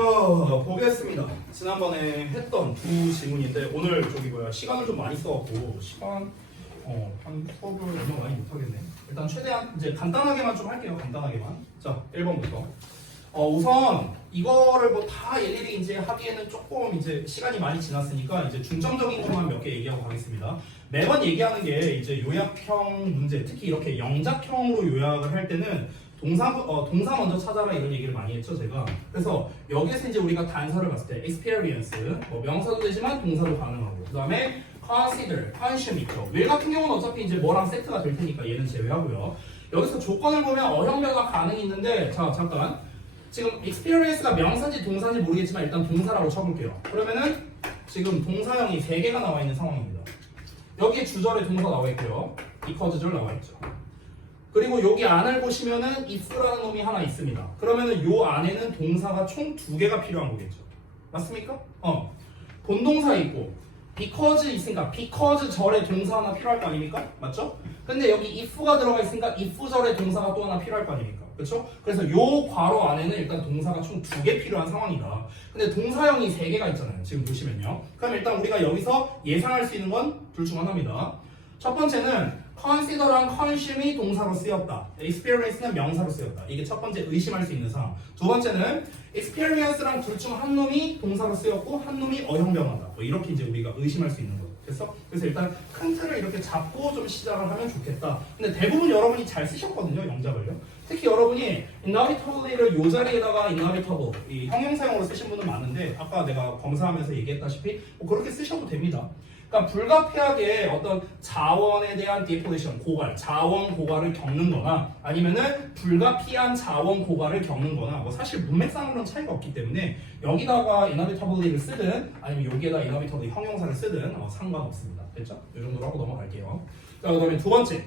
자, 보겠습니다. 지난번에 했던 두 질문인데 오늘 시간을 좀 많이 써갖고 한 수업을 너무 많이 못하겠네. 일단 최대한 이제 간단하게만 좀 할게요. 간단하게만. 자, 1번부터. 우선 이거를 뭐 다 일일이 이제 하기에는 조금 이제 시간이 많이 지났으니까 이제 중점적인 것만 몇 개 얘기하고 가겠습니다. 매번 얘기하는 게 이제 요약형 문제, 특히 이렇게 영작형으로 요약을 할 때는 동사 먼저 찾아라 이런 얘기를 많이 했죠, 제가. 그래서 여기에서 이제 우리가 단서를 봤을 때 experience, 뭐 명사도 되지만 동사도 가능하고, 그 다음에 consider, 관심 있죠. will 같은 경우는 어차피 이제 뭐랑 세트가 될 테니까 얘는 제외하고요. 여기서 조건을 보면 어형 변화 가능이 있는데, 자, 잠깐. 지금 experience가 명사인지 동사인지 모르겠지만 일단 동사라고 쳐볼게요. 그러면은 지금 동사형이 3개가 나와 있는 상황입니다. 여기에 주절에 동사 나와 있고요. because절 나와 있죠. 그리고 여기 안을 보시면은 if라는 놈이 하나 있습니다. 그러면은 요 안에는 동사가 총 2개가 필요한 거겠죠. 맞습니까? 본동사 있고 because 있으니까 because 절에 동사 하나 필요할 거 아닙니까? 맞죠? 근데 여기 if가 들어가 있으니까 if 절에 동사가 또 하나 필요할 거 아닙니까? 그렇죠? 그래서 요 괄호 안에는 일단 동사가 총 2개 필요한 상황이다. 근데 동사형이 3개가 있잖아요. 지금 보시면요. 그럼 일단 우리가 여기서 예상할 수 있는 건 둘 중 하나입니다. 첫 번째는 consider랑 consume이 동사로 쓰였다. experience는 명사로 쓰였다. 이게 첫 번째 의심할 수 있는 상황. 두 번째는 experience랑 둘 중 한 놈이 동사로 쓰였고 한 놈이 어형 변화다. 뭐 이렇게 이제 우리가 의심할 수 있는 거죠. 그래서 일단 큰 틀을 이렇게 잡고 좀 시작을 하면 좋겠다. 근데 대부분 여러분이 잘 쓰셨거든요, 영작을요. 특히 여러분이 inevitably를 요 자리에다가 inevitable 이 형용사형으로 쓰신 분은 많은데 아까 내가 검사하면서 얘기했다시피 뭐 그렇게 쓰셔도 됩니다. 그러니까 불가피하게 어떤 자원에 대한 디폴레이션, 고갈, 자원 고갈을 겪는 거나 아니면은 불가피한 자원 고갈을 겪는 거나 뭐 사실 문맥상으로는 차이가 없기 때문에 여기다가 inevitably를 쓰든 아니면 여기에다 inevitably 형용사를 쓰든 상관없습니다. 됐죠? 이 정도로 하고 넘어갈게요. 자, 그 다음에 두 번째.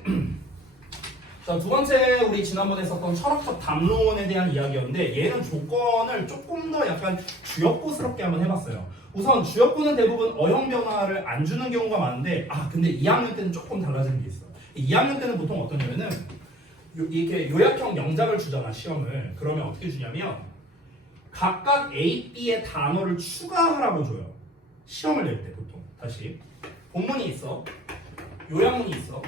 자, 두 번째 우리 지난번에 했었던 철학적 담론에 대한 이야기였는데 얘는 조건을 조금 더 약간 주역구스럽게 한번 해봤어요. 우선 주역구는 대부분 어형 변화를 안 주는 경우가 많은데 근데 2학년 때는 조금 달라지는 게 있어요. 2학년 때는 보통 어떠냐면은 이렇게 요약형 영작을 주잖아, 시험을. 그러면 어떻게 주냐면 각각 A, B의 단어를 추가하라고 줘요. 시험을 낼 때 보통. 다시 본문이 있어, 요약문이 있어.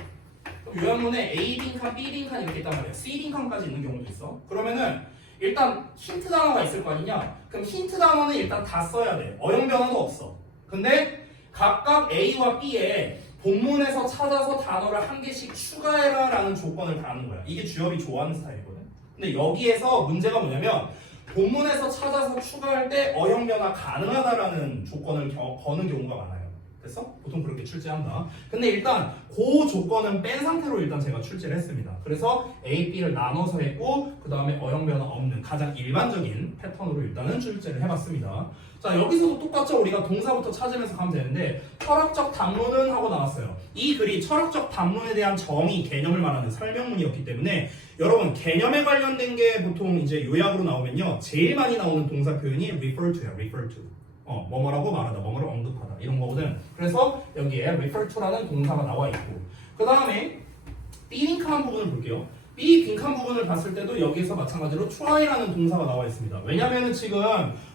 요약문에 A 빈칸, B 빈칸 이렇게 있단 말이야. C 빈칸까지 있는 경우도 있어. 그러면은 일단 힌트 단어가 있을 거 아니냐? 그럼 힌트 단어는 일단 다 써야 돼. 어용 변화도 없어. 근데 각각 A와 B에 본문에서 찾아서 단어를 한 개씩 추가해라 라는 조건을 다는 거야. 이게 주엽이 좋아하는 스타일이거든. 근데 여기에서 문제가 뭐냐면 본문에서 찾아서 추가할 때 어용 변화 가능하다라는 조건을 거는 경우가 많아요. 됐어? 보통 그렇게 출제한다. 근데 일단 그 조건은 뺀 상태로 일단 제가 출제를 했습니다. 그래서 A, B를 나눠서 했고 그 다음에 어형 변화 없는 가장 일반적인 패턴으로 일단은 출제를 해봤습니다. 자, 여기서도 똑같죠? 우리가 동사부터 찾으면서 가면 되는데 철학적 담론은 하고 나왔어요. 이 글이 철학적 담론에 대한 정의, 개념을 말하는 설명문이었기 때문에 여러분 개념에 관련된 게 보통 이제 요약으로 나오면요 제일 많이 나오는 동사 표현이 refer to야, refer to. 뭐뭐라고 말하다, 뭐뭐를 언급하다 이런 거거든. 그래서 여기에 refer to라는 동사가 나와 있고 그 다음에 B 빈칸 부분을 볼게요. B 빈칸 부분을 봤을 때도 여기에서 마찬가지로 try라는 동사가 나와 있습니다. 왜냐면은 지금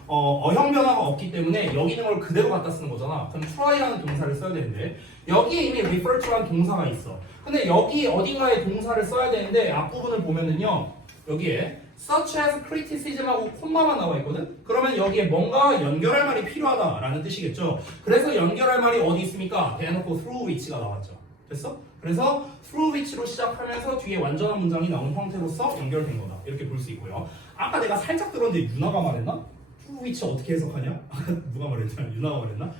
어형 변화가 없기 때문에 여기 있는 걸 그대로 갖다 쓰는 거잖아. 그럼 try라는 동사를 써야 되는데 여기에 이미 refer to라는 동사가 있어. 근데 여기 어딘가에 동사를 써야 되는데 앞부분을 보면은요 여기에 such as criticism하고 콤마만 나와 있거든? 그러면 여기에 뭔가 연결할 말이 필요하다라는 뜻이겠죠? 그래서 연결할 말이 어디 있습니까? 대놓고 through which가 나왔죠. 됐어? 그래서 through which로 시작하면서 뒤에 완전한 문장이 나온 형태로서 연결된 거다. 이렇게 볼 수 있고요. 아까 내가 살짝 들었는데 유나가 말했나? through which 어떻게 해석하냐? 누가 말했냐? 유나가 말했나?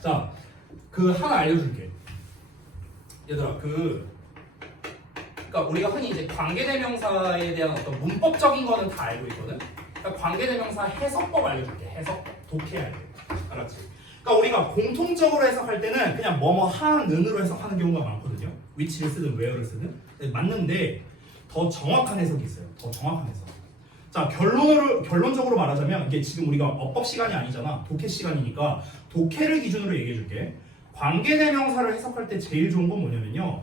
자, 그 하나 알려줄게. 얘들아, 그러니까 우리가 흔히 이제 관계대명사에 대한 어떤 문법적인 거는 다 알고 있거든. 그러니까 관계대명사 해석법 알려줄게. 해석법 독해야 돼. 알았지? 그러니까 우리가 공통적으로 해석할 때는 그냥 뭐뭐 하는으로 해석하는 경우가 많거든요. which를 쓰든 where를 쓰든 맞는데 더 정확한 해석이 있어요. 더 정확한 해석. 자, 결론적으로 말하자면 이게 지금 우리가 어법 시간이 아니잖아. 독해 시간이니까 독해를 기준으로 얘기해줄게. 관계대명사를 해석할 때 제일 좋은 건 뭐냐면요.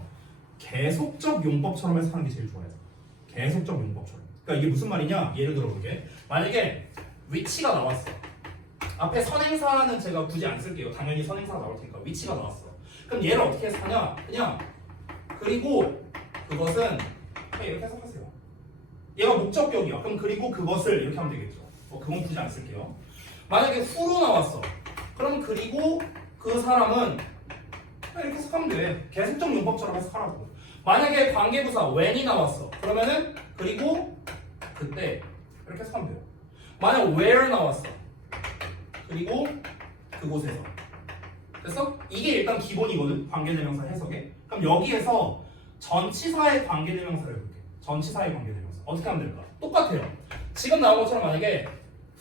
계속적 용법처럼 해석하는 게 제일 좋아요. 계속적 용법처럼. 그러니까 이게 무슨 말이냐? 예를 들어 볼게. 만약에 위치가 나왔어. 앞에 선행사는 제가 굳이 안 쓸게요. 당연히 선행사가 나올 테니까 위치가 나왔어. 그럼 얘를 어떻게 하냐? 그냥 그리고 그것은 그냥 이렇게 해석하세요. 얘가 목적격이야. 그럼 그리고 그것을 이렇게 하면 되겠죠. 그건 굳이 안 쓸게요. 만약에 후로 나왔어. 그럼 그리고 그 사람은 그냥 이렇게 해석하면 돼. 계속적 용법처럼 해석하라고. 만약에 관계부사 when이 나왔어. 그러면은 그리고 그때 이렇게 해석하면 돼요. 만약 where 나왔어. 그리고 그곳에서. 됐어? 이게 일단 기본이거든. 관계대명사 해석에. 그럼 여기에서 전치사의 관계대명사를 해볼게. 전치사의 관계대명사. 어떻게 하면 될까? 똑같아요. 지금 나온 것처럼 만약에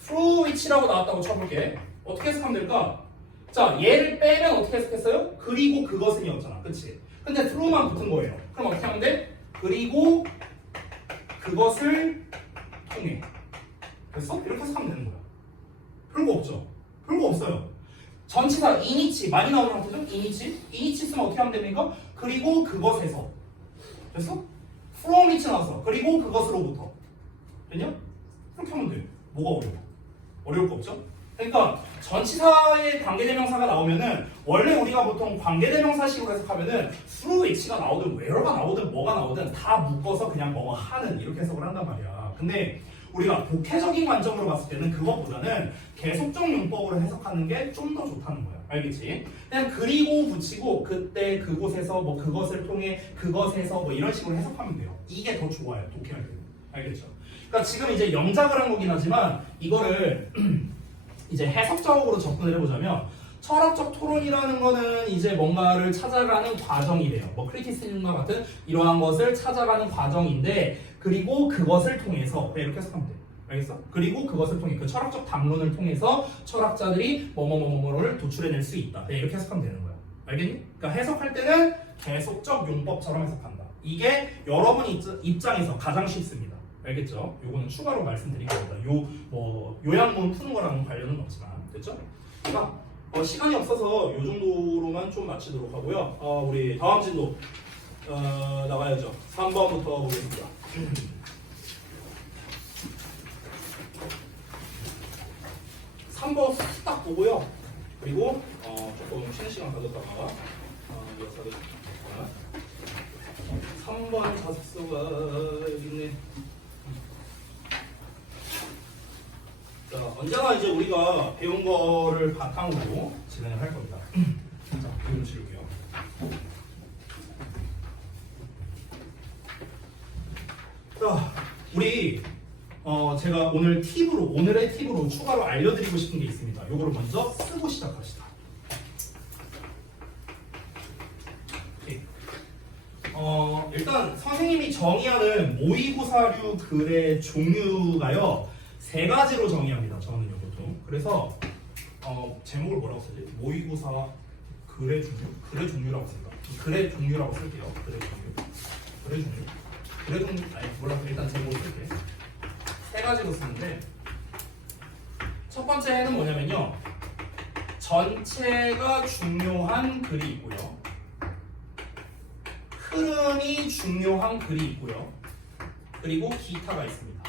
through which라고 나왔다고 쳐볼게. 어떻게 해석하면 될까? 자, 얘를 빼면 어떻게 해석했어요? 그리고 그것은이었잖아. 그치? 근데 through만 붙은 거예요. 그럼 어떻게 하면 돼? 그리고 그것을 통해. 됐어? 이렇게 해석하면 되는 거야. 별거 없죠? 별거 없어요. 전치사 in이치 많이 나오는 상태죠? in이치 쓰면 어떻게 하면 됩니까? 그리고 그것에서. 됐어? from which 나왔어. 그리고 그것으로부터. 됐냐? 이렇게 하면 돼. 뭐가 어려워? 어려울 거 없죠? 그러니까 전치사의 관계대명사가 나오면은 원래 우리가 보통 관계대명사식으로 해석하면은 through which가 나오든 where가 나오든 뭐가 나오든 다 묶어서 그냥 뭐 하는 이렇게 해석을 한단 말이야. 근데 우리가 독해적인 관점으로 봤을 때는 그것보다는 계속적 용법으로 해석하는 게 좀 더 좋다는 거야. 알겠지? 그냥 그리고 붙이고 그때 그곳에서 뭐 그것을 통해 그것에서 뭐 이런 식으로 해석하면 돼요. 이게 더 좋아요. 독해할 때는. 알겠죠? 그러니까 지금 이제 영작을 한 거긴 하지만 이거를 이제 해석적으로 접근을 해보자면 철학적 토론이라는 거는 이제 뭔가를 찾아가는 과정이래요. 뭐 크리티시즘과 같은 이러한 것을 찾아가는 과정인데 그리고 그것을 통해서 이렇게 해석하면 돼. 알겠어? 그리고 그것을 통해 그 철학적 담론을 통해서 철학자들이 뭐뭐뭐뭐를 도출해낼 수 있다. 이렇게 해석하면 되는 거야. 알겠니? 그러니까 해석할 때는 계속적 용법처럼 해석한다. 이게 여러분 입장에서 가장 쉽습니다. 알겠죠? 요거는 추가로 말씀드린 겁니다. 요약문 푸는 거랑은 관련은 없지만 됐죠? 그러니까 시간이 없어서 요 정도로만 좀 마치도록 하고요. 우리 다음 진도 나가야죠. 3번부터 보겠습니다. 3번 딱 보고요. 그리고 조금 쉬는 시간 가졌다가 이어서 하겠습니다. 3번 자습서가 여기 있네. 자, 언제나 이제 우리가 배운 거를 바탕으로 진행을 할 겁니다. 자, 이걸 지울게요. 자, 우리 제가 오늘의 팁으로 추가로 알려드리고 싶은 게 있습니다. 요거를 먼저 쓰고 시작합시다. 일단 선생님이 정의하는 모의고사류 글의 종류가요 3가지로 정의합니다. 저는요 보통. 그래서 제목을 뭐라고 쓰지? 모의고사 글의 종류? 글의 종류라고 쓸까? 글의 종류라고 쓸게요. 글의 종류 아니 뭐라고 일단 제목을 쓸게. 3가지로 쓰는데 첫 번째는 뭐냐면요 전체가 중요한 글이 있고요 흐름이 중요한 글이 있고요 그리고 기타가 있습니다.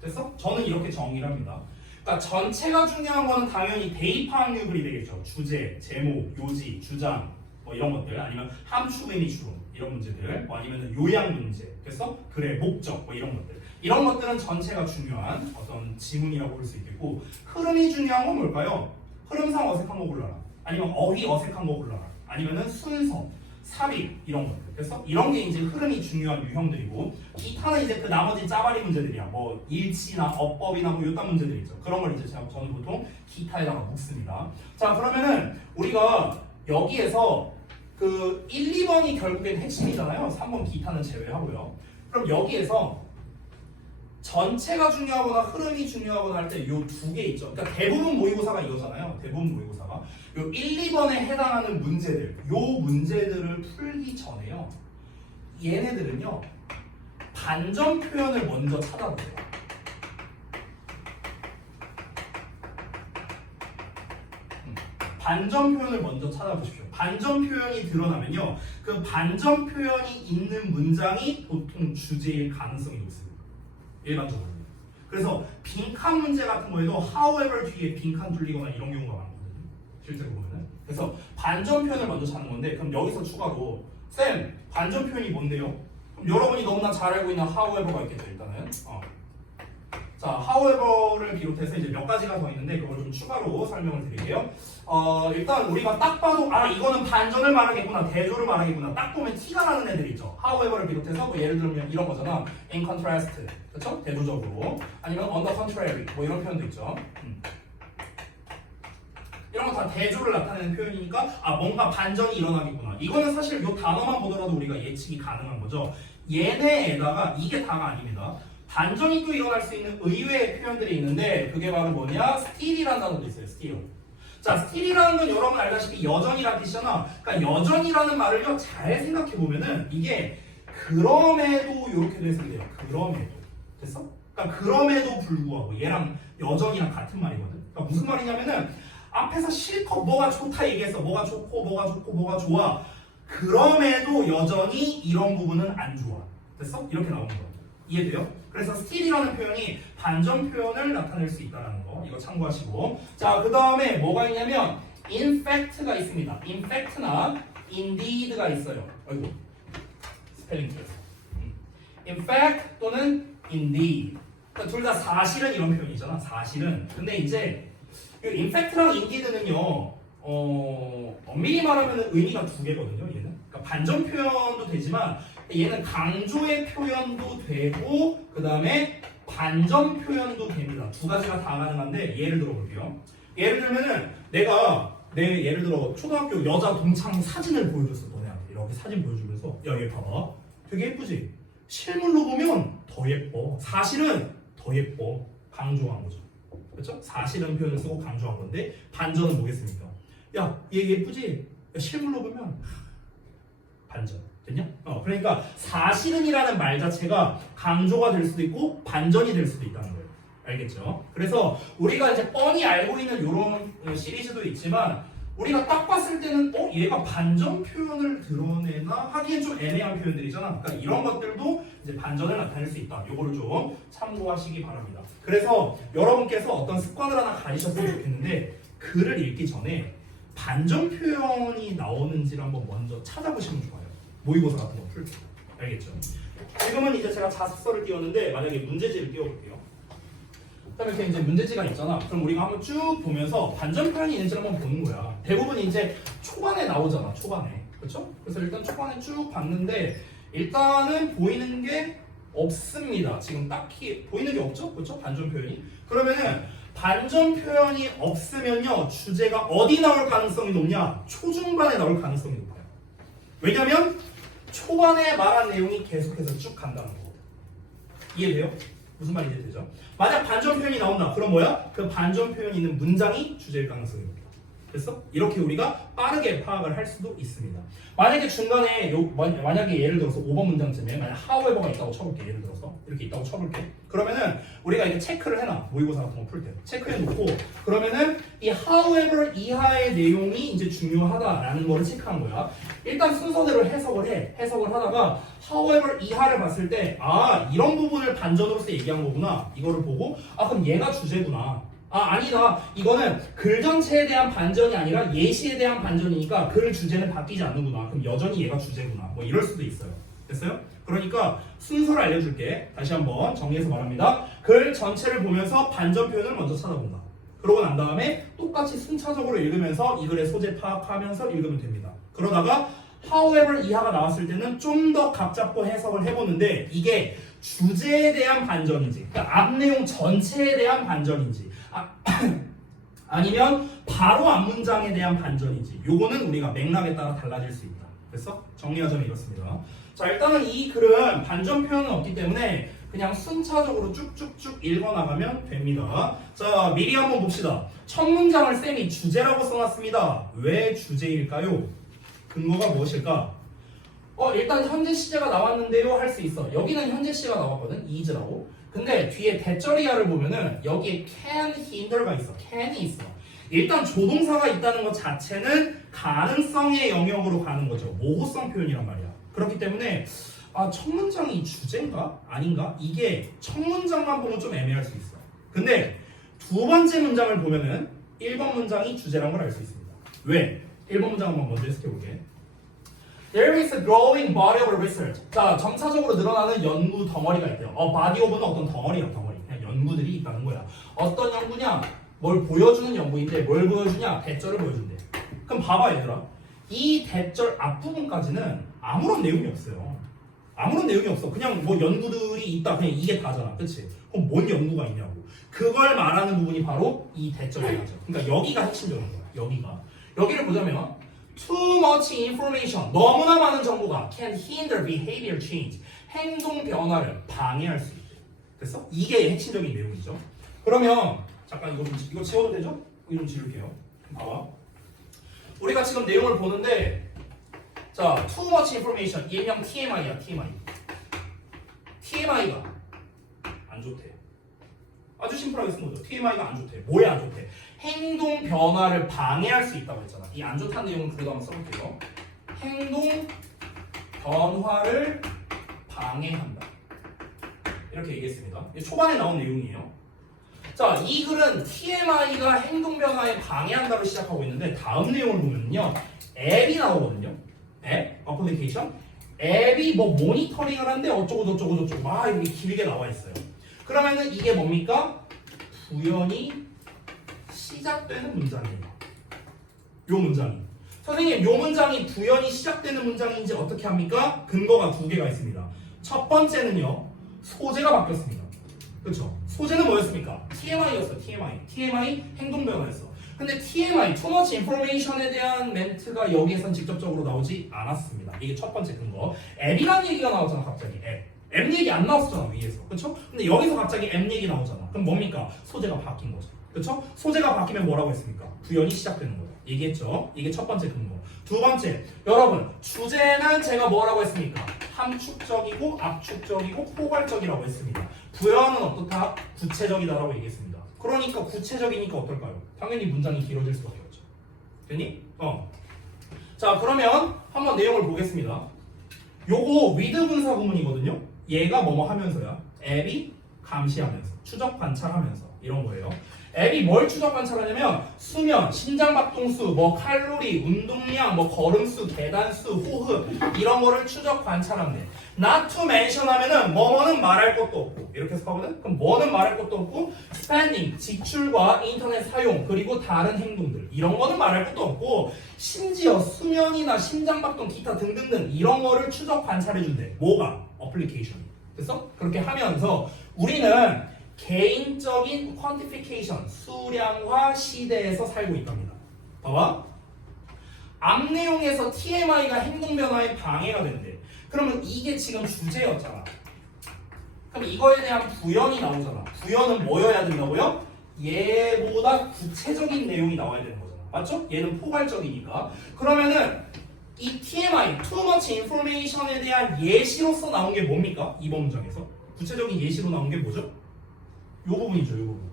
됐어? 저는 이렇게 정의를 합니다. 그러니까 전체가 중요한 거는 당연히 대입항류 글이 되겠죠. 주제, 제목, 요지, 주장 뭐 이런 것들 아니면 함축 의미 추론 이런 문제들 아니면 요약 문제 됐어? 글의 목적 뭐 이런 것들 이런 것들은 전체가 중요한 어떤 지문이라고 볼 수 있겠고 흐름이 중요한 건 뭘까요? 흐름상 어색한 거 골라라 아니면 어휘 어색한 거 골라라 아니면은 순서 삽입 이런 것들 그래서 이런 게 이제 흐름이 중요한 유형들이고 기타는 이제 그 나머지 짜바리 문제들이야 뭐 일치나 어법이나 뭐 이딴 문제들 있죠. 그런 걸 이제 저는 보통 기타에다가 묻습니다. 자 그러면은 우리가 여기에서 그 1, 2번이 결국엔 핵심이잖아요. 3번 기타는 제외하고요. 그럼 여기에서 전체가 중요하거나 흐름이 중요하거나 할 때 요 2개 있죠. 그러니까 대부분 모의고사가 이거잖아요. 대부분 모의고사가 요 1, 2번에 해당하는 문제들 요 문제들을 풀기 전에요. 얘네들은요. 반전 표현을 먼저 찾아보세요. 반전 표현을 먼저 찾아보십시오. 반전 표현이 드러나면요. 그 반전 표현이 있는 문장이 보통 주제일 가능성이 높습니다. 일반적으로. 그래서 빈칸 문제 같은 거에도 however 뒤에 빈칸 둘리거나 이런 경우가 많거든요. 실제로 보면은. 그래서 반전 표현을 먼저 찾는 건데 그럼 여기서 추가로 쌤 반전 표현이 뭔데요? 그럼 여러분이 너무나 잘 알고 있는 however가 있겠죠 일단은. 자, however를 비롯해서 이제 몇 가지가 더 있는데 그걸 좀 추가로 설명을 드릴게요. 일단 우리가 딱 봐도 이거는 반전을 말하겠구나, 대조를 말하겠구나. 딱 보면 티가 나는 애들 있죠. however를 비롯해서 뭐 예를 들면 이런 거잖아. in contrast, 그렇죠? 대조적으로. 아니면 on the contrary, 뭐 이런 표현도 있죠. 이런 거 다 대조를 나타내는 표현이니까 뭔가 반전이 일어나겠구나. 이거는 사실 이 단어만 보더라도 우리가 예측이 가능한 거죠. 얘네에다가 이게 다가 아닙니다. 반전이 또 일어날 수 있는 의외의 표현들이 있는데 그게 바로 뭐냐? still이라는 단어도 있어요. still. 자, still이라는 건 여러분 알다시피 여전이라는 뜻이잖아. 그러니까 여전이라는 말을요 잘 생각해 보면은 이게 그럼에도 이렇게 해석돼요. 그럼에도 됐어? 그러니까 그럼에도 불구하고 얘랑 여전이랑 같은 말이거든. 그러니까 무슨 말이냐면은 앞에서 실컷 뭐가 좋다 얘기했어. 뭐가 좋고 뭐가 좋고 뭐가 좋아. 그럼에도 여전히 이런 부분은 안 좋아. 됐어? 이렇게 나오는 거야. 이해돼요? 그래서 still이라는 표현이 반전 표현을 나타낼 수 있다는 거 이거 참고하시고 자 그 다음에 뭐가 있냐면 in fact가 있습니다. in fact나 indeed가 있어요. 아이고 스펠링 틀렸어. in fact 또는 indeed 그러니까 둘 다 사실은 이런 표현이잖아. 사실은 근데 이제 in fact랑 indeed는요 엄밀히 말하면 의미가 두 개거든요. 얘는 그러니까 반전 표현도 되지만 얘는 강조의 표현도 되고 그 다음에 반전 표현도 됩니다. 두 가지가 다 가능한데 예를 들어 볼게요. 예를 들면은 내가 예를 들어 초등학교 여자 동창 사진을 보여줬어. 너네한테 이렇게 사진 보여주면서 야 얘 봐봐 되게 예쁘지? 실물로 보면 더 예뻐. 사실은 더 예뻐. 강조한 거죠. 그렇죠? 사실은 표현을 쓰고 강조한 건데 반전은 뭐겠습니까? 야 얘 예쁘지? 야, 실물로 보면 반전. 됐냐? 그러니까 사실은이라는 말 자체가 강조가 될 수도 있고 반전이 될 수도 있다는 거예요. 알겠죠? 그래서 우리가 이제 뻔히 알고 있는 이런 시리즈도 있지만 우리가 딱 봤을 때는 얘가 반전 표현을 드러내나 하기엔 좀 애매한 표현들이잖아. 그러니까 이런 것들도 이제 반전을 나타낼 수 있다. 요거를 좀 참고하시기 바랍니다. 그래서 여러분께서 어떤 습관을 하나 가지셨으면 좋겠는데 글을 읽기 전에 반전 표현이 나오는지를 한번 먼저 찾아보시면 좋아요. 모의고사 같은 거 풀 때. 알겠죠? 지금은 이제 제가 자습서를 띄웠는데 만약에 문제지를 띄워볼게요. 그다음에 이렇게 이제 문제지가 있잖아. 그럼 우리가 한번 쭉 보면서 반전 표현이 있는지를 한번 보는 거야. 대부분 이제 초반에 나오잖아. 초반에. 그렇죠? 그래서 일단 초반에 쭉 봤는데 일단은 보이는 게 없습니다. 지금 딱히 보이는 게 없죠? 그렇죠? 반전 표현이. 그러면은 반전 표현이 없으면요. 주제가 어디 나올 가능성이 높냐? 초중반에 나올 가능성이 높아요. 왜냐면 초반에 말한 내용이 계속해서 쭉 간다는 거거든. 이해돼요? 무슨 말인지 이해되죠? 만약 반전 표현이 나온다. 그럼 뭐야? 그 반전 표현이 있는 문장이 주제일 가능성이 높다. 됐어? 이렇게 우리가 빠르게 파악을 할 수도 있습니다. 만약에 중간에 만약에 예를 들어서 5번 문장쯤에 만약 however가 있다고 쳐볼게. 예를 들어서 이렇게 있다고 쳐볼게. 그러면은 우리가 이게 체크를 해놔. 모의고사 같은 거 풀 때 체크해놓고 그러면은 이 however 이하의 내용이 이제 중요하다라는 거를 체크한 거야. 일단 순서대로 해석을 하다가 however 이하를 봤을 때 이런 부분을 반전으로서 얘기한 거구나. 이거를 보고 그럼 얘가 주제구나. 아니다. 이거는 글 전체에 대한 반전이 아니라 예시에 대한 반전이니까 글 주제는 바뀌지 않는구나. 그럼 여전히 얘가 주제구나. 뭐 이럴 수도 있어요. 됐어요? 그러니까 순서를 알려줄게. 다시 한번 정리해서 말합니다. 글 전체를 보면서 반전 표현을 먼저 찾아본다. 그러고 난 다음에 똑같이 순차적으로 읽으면서 이 글의 소재 파악하면서 읽으면 됩니다. 그러다가 however 이하가 나왔을 때는 좀 더 각 잡고 해석을 해보는데 이게 주제에 대한 반전인지 그러니까 앞 내용 전체에 대한 반전인지 아니면 바로 앞 문장에 대한 반전인지 요거는 우리가 맥락에 따라 달라질 수 있다. 됐어? 정리하자면 이렇습니다. 자 일단은 이 글은 반전 표현은 없기 때문에 그냥 순차적으로 쭉쭉쭉 읽어나가면 됩니다. 자 미리 한번 봅시다. 첫 문장을 쌤이 주제라고 써놨습니다. 왜 주제일까요? 근거가 무엇일까? 일단 현재 시제가 나왔는데요 할 수 있어. 여기는 현재 시제가 나왔거든. is라고. 근데 뒤에 대절이야를 보면은 여기에 can hinder가 있어. can이 있어. 일단 조동사가 있다는 것 자체는 가능성의 영역으로 가는 거죠. 모호성 표현이란 말이야. 그렇기 때문에 아, 첫 문장이 주제인가? 아닌가? 이게 첫 문장만 보면 좀 애매할 수 있어. 근데 두 번째 문장을 보면은 1번 문장이 주제란 걸 알 수 있습니다. 왜? 1번 문장 한번 먼저 해석해볼게. There is a growing body of research. 자, 점차적으로 늘어나는 연구 덩어리가 있대요. body of는 어떤 덩어리야, 덩어리. 그냥 연구들이 있다는 거야. 어떤 연구냐? 뭘 보여주는 연구인데 뭘 보여주냐? 대절을 보여준대. 그럼 봐봐, 얘들아. 이 대절 앞부분까지는 아무런 내용이 없어요. 아무런 내용이 없어. 그냥 뭐 연구들이 있다. 그냥 이게 다잖아. 그치? 그럼 뭔 연구가 있냐고. 그걸 말하는 부분이 바로 이 대절이죠. 그러니까 여기가 핵심적인 거야. 여기를 보자면 Too much information. 너무나 많은 정보가 can hinder behavior change. 행동 변화를 방해할 수 있대. 됐어? 이게 핵심적인 내용이죠. 그러면 잠깐 이거 지워도 되죠? 이거 좀 지울게요. 봐봐. 우리가 지금 내용을 보는데 자, too much information 일명 TMI야. TMI가 안 좋대. 아주 심플하게 쓴 거죠. TMI가 안 좋대. 뭐에 안 좋대? 행동 변화를 방해할 수 있다고 했잖아. 이 안 좋다는 내용은 그래도 한번 써볼게요. 행동 변화를 방해한다. 이렇게 얘기했습니다. 초반에 나온 내용이에요. 자, 이 글은 TMI가 행동 변화에 방해한다로 시작하고 있는데 다음 내용을 보면요. 앱이 나오거든요. 앱, 어플리케이션. 앱이 뭐 모니터링을 한데 어쩌고 막 이렇게 길게 나와 있어요. 그러면은 이게 뭡니까? 부연이 시작되는 문장이에요. 요 문장이. 선생님, 요 문장이 부연이 시작되는 문장인지 어떻게 합니까? 근거가 두 개가 있습니다. 첫 번째는요. 소재가 바뀌었습니다. 그렇죠? 소재는 뭐였습니까? TMI였어. TMI 행동 변화였어. 근데 TMI, too much information에 대한 멘트가 여기에선 직접적으로 나오지 않았습니다. 이게 첫 번째 근거. 앱이라는 얘기가 나왔잖아, 갑자기. 앱 얘기 안 나왔었잖아, 위에서. 그쵸? 근데 여기서 갑자기 앱 얘기 나오잖아. 그럼 뭡니까? 소재가 바뀐 거죠. 그쵸? 소재가 바뀌면 뭐라고 했습니까? 부연이 시작되는 거죠. 얘기했죠? 이게 첫 번째 근거. 두 번째, 여러분, 주제는 제가 뭐라고 했습니까? 함축적이고, 압축적이고, 포괄적이라고 했습니다. 부연은 어떻다? 구체적이다라고 얘기했습니다. 그러니까 구체적이니까 어떨까요? 당연히 문장이 길어질 수밖에 없죠. 됐니? 자, 그러면 한번 내용을 보겠습니다. 요거 with 분사 구문이거든요. 얘가 뭐뭐 하면서야. 앱이 감시하면서, 추적 관찰하면서 이런 거예요. 앱이 뭘 추적 관찰하냐면 수면, 심장박동수, 뭐 칼로리, 운동량, 뭐 걸음수, 계단수, 호흡 이런 거를 추적 관찰한대. Not to mention 하면은 뭐뭐는 말할 것도 없고 이렇게 해석하거든? 그럼 뭐는 말할 것도 없고 spending, 지출과 인터넷 사용 그리고 다른 행동들 이런 거는 말할 것도 없고 심지어 수면이나 심장박동 기타 등등등 이런 거를 추적 관찰해준대. 뭐가? 어플리케이션이. 됐어? 그렇게 하면서 우리는 개인적인 퀀티피케이션, 수량화 시대에서 살고 있답니다. 봐봐. 앞 내용에서 TMI가 행동 변화에 방해가 된대. 그러면 이게 지금 주제였잖아. 그럼 이거에 대한 부연이 나오잖아. 부연은 뭐여야 된다고요? 얘보다 구체적인 내용이 나와야 되는 거잖아. 맞죠? 얘는 포괄적이니까. 그러면은 이 TMI, too much information에 대한 예시로서 나온 게 뭡니까? 이번 문장에서. 구체적인 예시로 나온 게 뭐죠? 요 부분이죠, 요 부분.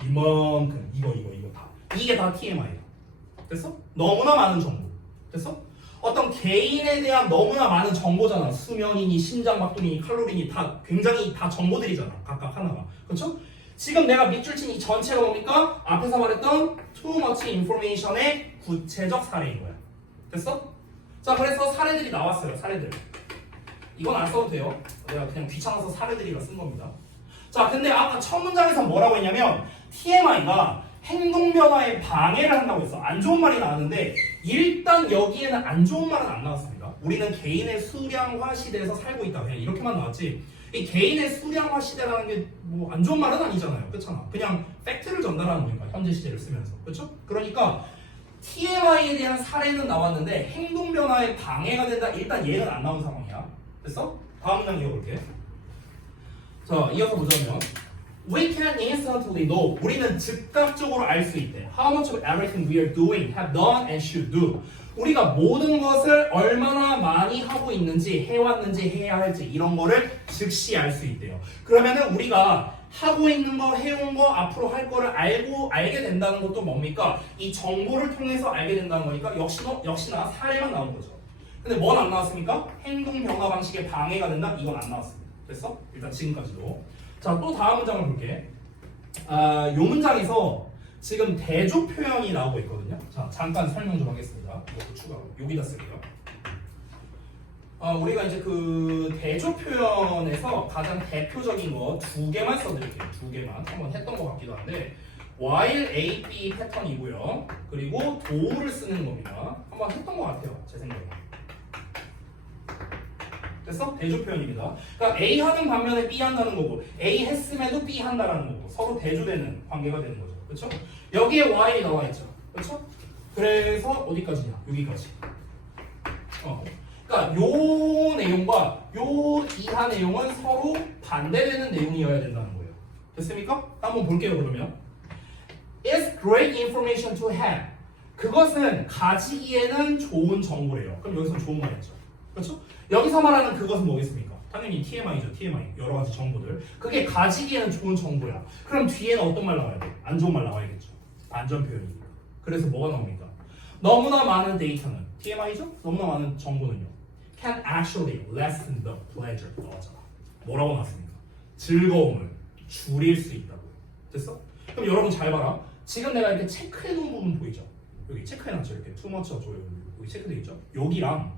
여기. 이만큼. 이거 다. 이게 다 TMI예요. 됐어? 너무나 많은 정보. 됐어? 어떤 개인에 대한 너무나 많은 정보잖아. 수면이니, 심장박동이니, 칼로리니 다 굉장히 다 정보들이잖아. 각각 하나가. 그렇죠? 지금 내가 밑줄 친 이 전체가 뭡니까? 앞에서 말했던 too much information의 구체적 사례인 거야. 됐어? 자, 그래서 사례들이 나왔어요. 사례들. 이건 안 써도 돼요. 내가 그냥 귀찮아서 사례들이라 쓴 겁니다. 자, 근데 아까 첫 문장에서 뭐라고 했냐면 TMI가 행동 변화에 방해를 한다고 했어. 안 좋은 말이 나왔는데 일단 여기에는 안 좋은 말은 안 나왔습니다. 우리는 개인의 수량화 시대에서 살고 있다. 그냥 이렇게만 나왔지. 이 개인의 수량화 시대라는 게 뭐 안 좋은 말은 아니잖아요. 그렇잖아. 그냥 팩트를 전달하는 거니까 현재 시제를 쓰면서. 그렇죠? 그러니까 TMI에 대한 사례는 나왔는데 행동 변화에 방해가 된다. 일단 얘는 안 나온 상황이야. 됐어? 다음 문장 이어볼게. 자, 이어서 보자면 We can instantly know. 우리는 즉각적으로 알 수 있대. How much of everything we are doing, have done, and should do. 우리가 모든 것을 얼마나 많이 하고 있는지, 해왔는지, 해야 할지 이런 거를 즉시 알 수 있대요. 그러면은 우리가 하고 있는 거, 해온 거, 앞으로 할 거를 알게 된다는 것도 뭡니까? 이 정보를 통해서 알게 된다는 거니까 역시나 사례만 나온 거죠. 근데 뭔 안 나왔습니까? 행동 변화 방식에 방해가 된다? 이건 안 나왔습니다. 됐어? 일단 지금까지도. 자, 또 다음 문장을 볼게. 요 문장에서 지금 대조 표현이 나오고 있거든요. 자, 잠깐 설명 좀 하겠습니다. 이것도 추가로 여기다 쓸게요. 우리가 이제 그 대조 표현에서 가장 대표적인 거 두 개만 써드릴게요. 두 개만. 한번 했던 것 같기도 한데 while A, B 패턴이고요. 그리고 do를 쓰는 겁니다. 한번 했던 것 같아요. 제 생각에. 됐어? 대조 표현입니다. 그러니까 A 하는 반면에 B 한다는 거고 A 했음에도 B 한다라는 거고 서로 대조되는 관계가 되는 거죠. 그렇죠? 여기에 while이 나와 있죠. 그렇죠? 그래서 어디까지냐? 여기까지. 그러니까 요 내용과 요 이하 내용은 서로 반대되는 내용이어야 된다는 거예요. 됐습니까? 한번 볼게요. 그러면 It's great information to have. 그것은 가지기에는 좋은 정보래요. 그럼 여기서 좋은 말이죠. 그렇죠? 여기서 말하는 그것은 뭐겠습니까? 당연히 TMI죠. TMI. 여러 가지 정보들. 그게 가지기에는 좋은 정보야. 그럼 뒤에는 어떤 말 나와야 돼? 안 좋은 말 나와야겠죠. 안전 표현이니까. 그래서 뭐가 나옵니까? 너무나 많은 데이터는 TMI죠? 너무나 많은 정보는요. Can actually lessen the pleasure. 나왔잖아. 뭐라고 나왔습니까? 즐거움을 줄일 수 있다고. 됐어? 그럼 여러분 잘 봐라. 지금 내가 이렇게 체크해놓은 부분 보이죠? 여기 체크해놨죠. 이렇게 too much 어쩌고 여기 체크돼 있죠? 여기랑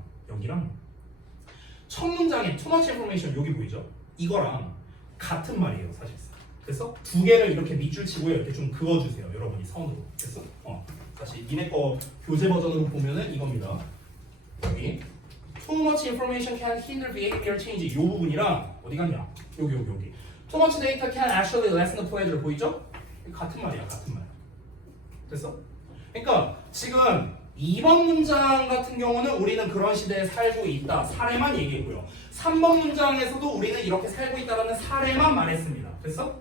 첫 문장에 too much information 여기 보이죠? 이거랑 같은 말이에요, 사실상. 그래서 두 개를 이렇게 밑줄 치고요. 이렇게 좀 그어주세요, 여러분이 선으로. 됐어? 다시 니네 거 교재 버전으로 보면은 이겁니다. 여기 too much information can hinder behavior change 이 부분이랑 어디 갔냐? 여기. Too much data can actually lessen the pleasure 보이죠? 같은 말이야, 같은 말. 됐어? 그러니까 지금 2번 문장 같은 경우는 우리는 그런 시대에 살고 있다. 사례만 얘기했고요. 3번 문장에서도 우리는 이렇게 살고 있다는 사례만 말했습니다. 됐어?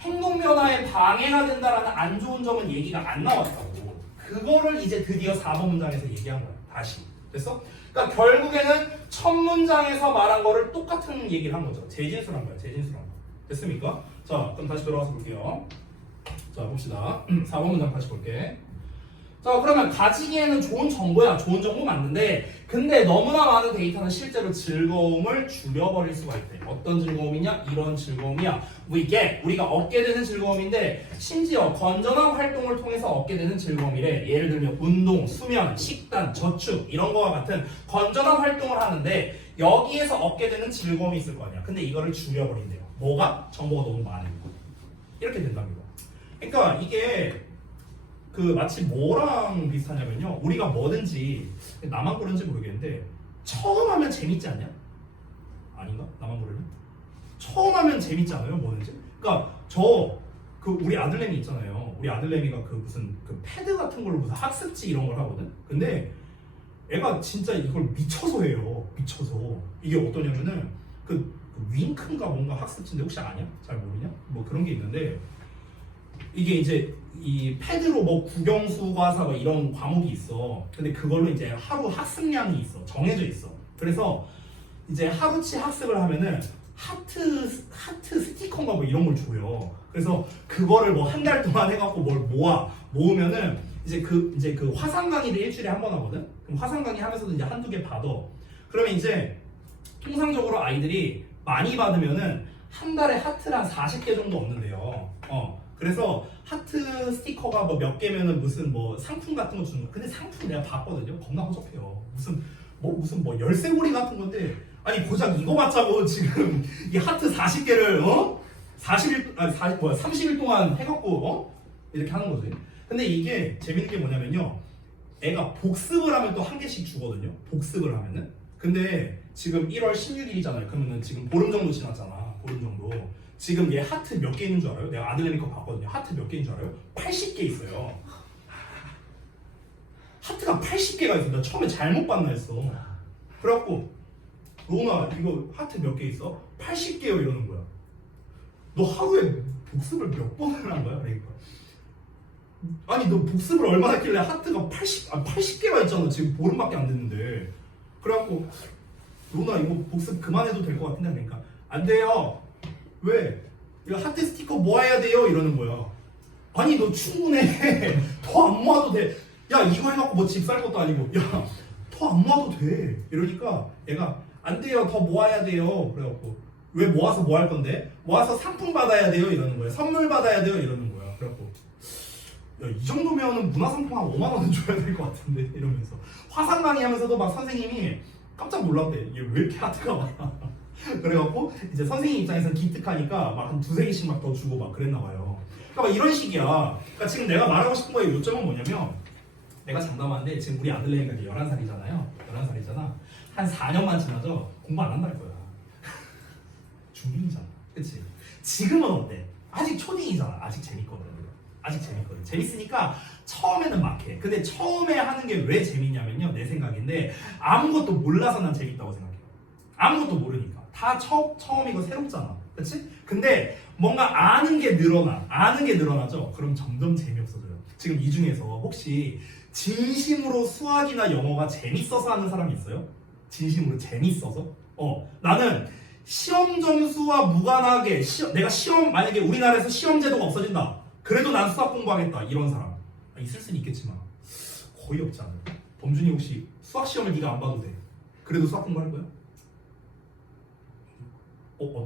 행동 변화에 방해가 된다라는 안 좋은 점은 얘기가 안 나왔다고. 그거를 이제 드디어 4번 문장에서 얘기한 거야. 다시. 됐어? 그러니까 결국에는 첫 문장에서 말한 거를 똑같은 얘기를 한 거죠. 재진술한 거야. 재진술한 거. 됐습니까? 자, 그럼 다시 돌아가서 볼게요. 자, 봅시다. 4번 문장 다시 볼게. 자, 그러면 가지기에는 좋은 정보야. 좋은 정보 맞는데 근데 너무나 많은 데이터는 실제로 즐거움을 줄여버릴 수가 있대. 어떤 즐거움이냐? 이런 즐거움이야. 우리가 얻게 되는 즐거움인데 심지어 건전한 활동을 통해서 얻게 되는 즐거움이래. 예를 들면 운동, 수면, 식단, 저축 이런 거와 같은 건전한 활동을 하는데 여기에서 얻게 되는 즐거움이 있을 거 아니야. 근데 이거를 줄여버린대요. 뭐가? 정보가 너무 많으니까. 이렇게 된답니다. 그러니까 이게 그 마치 뭐랑 비슷하냐면요. 우리가 뭐든지 나만 그런지 모르겠는데 처음 하면 재밌지 않냐? 아닌가? 나만 그러냐? 처음 하면 재밌지 않아요? 뭐든지? 그러니까 우리 아들내미 있잖아요. 우리 아들내미가 그 무슨 그 패드 같은 걸로 무슨 학습지 이런 걸 하거든. 근데 애가 진짜 이걸 미쳐서 해요. 미쳐서. 이게 어떠냐면은 그 윙크인가 뭔가 학습지인데 혹시 아냐? 잘 모르냐? 뭐 그런 게 있는데 이게 이제 이 패드로 뭐 국영수과사 뭐 이런 과목이 있어. 근데 그걸로 이제 하루 학습량이 있어. 정해져 있어. 그래서 이제 하루치 학습을 하면은 하트 스티커인가 뭐 이런 걸 줘요. 그래서 그거를 뭐 한 달 동안 해갖고 뭘 모으면은 이제 그 화상 강의를 일주일에 한 번 하거든. 그럼 화상 강의 하면서도 이제 한두 개 받아. 그러면 이제 통상적으로 아이들이 많이 받으면은 한 달에 하트를 한 40개 정도 얻는데요. 그래서 하트 스티커가 뭐 몇 개면은 무슨 뭐 상품 같은 거 주는 거. 근데 상품 내가 봤거든요. 겁나 허접해요. 무슨 열쇠고리 같은 건데 아니 고작 이거 맞자고 지금 이 하트 40개를 30일 동안 해갖고 이렇게 하는 거지. 근데 이게 재밌는 게 뭐냐면요. 애가 복습을 하면 또 한 개씩 주거든요. 복습을 하면은. 근데 지금 1월 16일이잖아요. 그러면은 지금 보름 정도 지났잖아. 보름 정도. 지금 얘 하트 몇 개 있는 줄 알아요? 내가 아들내미 거 봤거든요. 하트 몇 개인 줄 알아요? 80개 있어요. 하트가 80개가 있어. 나 처음에 잘못 봤나 했어. 그래갖고 로나 이거 하트 몇 개 있어? 80개요 이러는 거야. 너 하루에 복습을 몇 번을 한 거야? 그러니까 아니 너 복습을 얼마나 했길래 하트가 80개가 있잖아. 지금 보름밖에 안 됐는데. 그래갖고 로나 이거 복습 그만해도 될 것 같은데. 그러니까 안 돼요. 왜? 이거 하트 스티커 모아야 돼요? 이러는 거야. 아니 너 충분해. 더 안 모아도 돼. 야 이거 해갖고 뭐 집 살 것도 아니고. 야 더 안 모아도 돼. 이러니까 얘가 안 돼요. 더 모아야 돼요. 그래갖고 왜 모아서 뭐 할 건데? 모아서 상품 받아야 돼요. 이러는 거예요. 선물 받아야 돼요. 이러는 거야. 그래갖고 야, 이 정도면은 문화상품 한 5만 원은 줘야 될 것 같은데 이러면서 화상 강의하면서도 막 선생님이 깜짝 놀랐대. 얘 왜 이렇게 하트가 많아? 그래갖고 이제 선생님 입장에서는 기특하니까 막 한 두세 개씩 막 더 주고 막 그랬나 봐요. 그러니까 막 이런 식이야. 그러니까 지금 내가 말하고 싶은 거의 요점은 뭐냐면 내가 장담하는데 지금 우리 아들내미가 이제 11살이잖아요. 11살이잖아. 한 4년만 지나죠? 공부 안 한다는 거야. 중딩이잖아. 그치? 지금은 어때? 아직 초딩이잖아. 아직 재밌거든. 아직 재밌거든. 재밌으니까 처음에는 막 해. 근데 처음에 하는 게 왜 재밌냐면요. 내 생각인데 아무것도 몰라서 난 재밌다고 생각해요. 아무것도 모르니까. 다 처음이고 새롭잖아. 그치? 근데 뭔가 아는 게 늘어나죠? 그럼 점점 재미없어져요. 지금 이 중에서 혹시 진심으로 수학이나 영어가 재밌어서 하는 사람이 있어요? 진심으로 재밌어서? 나는 시험 점수와 무관하게 내가 시험 만약에 우리나라에서 시험 제도가 없어진다. 그래도 난 수학 공부하겠다. 이런 사람 있을 수는 있겠지만 거의 없지 않을까? 범준이 혹시 수학 시험을 네가 안 봐도 돼. 그래도 수학 공부할 거야?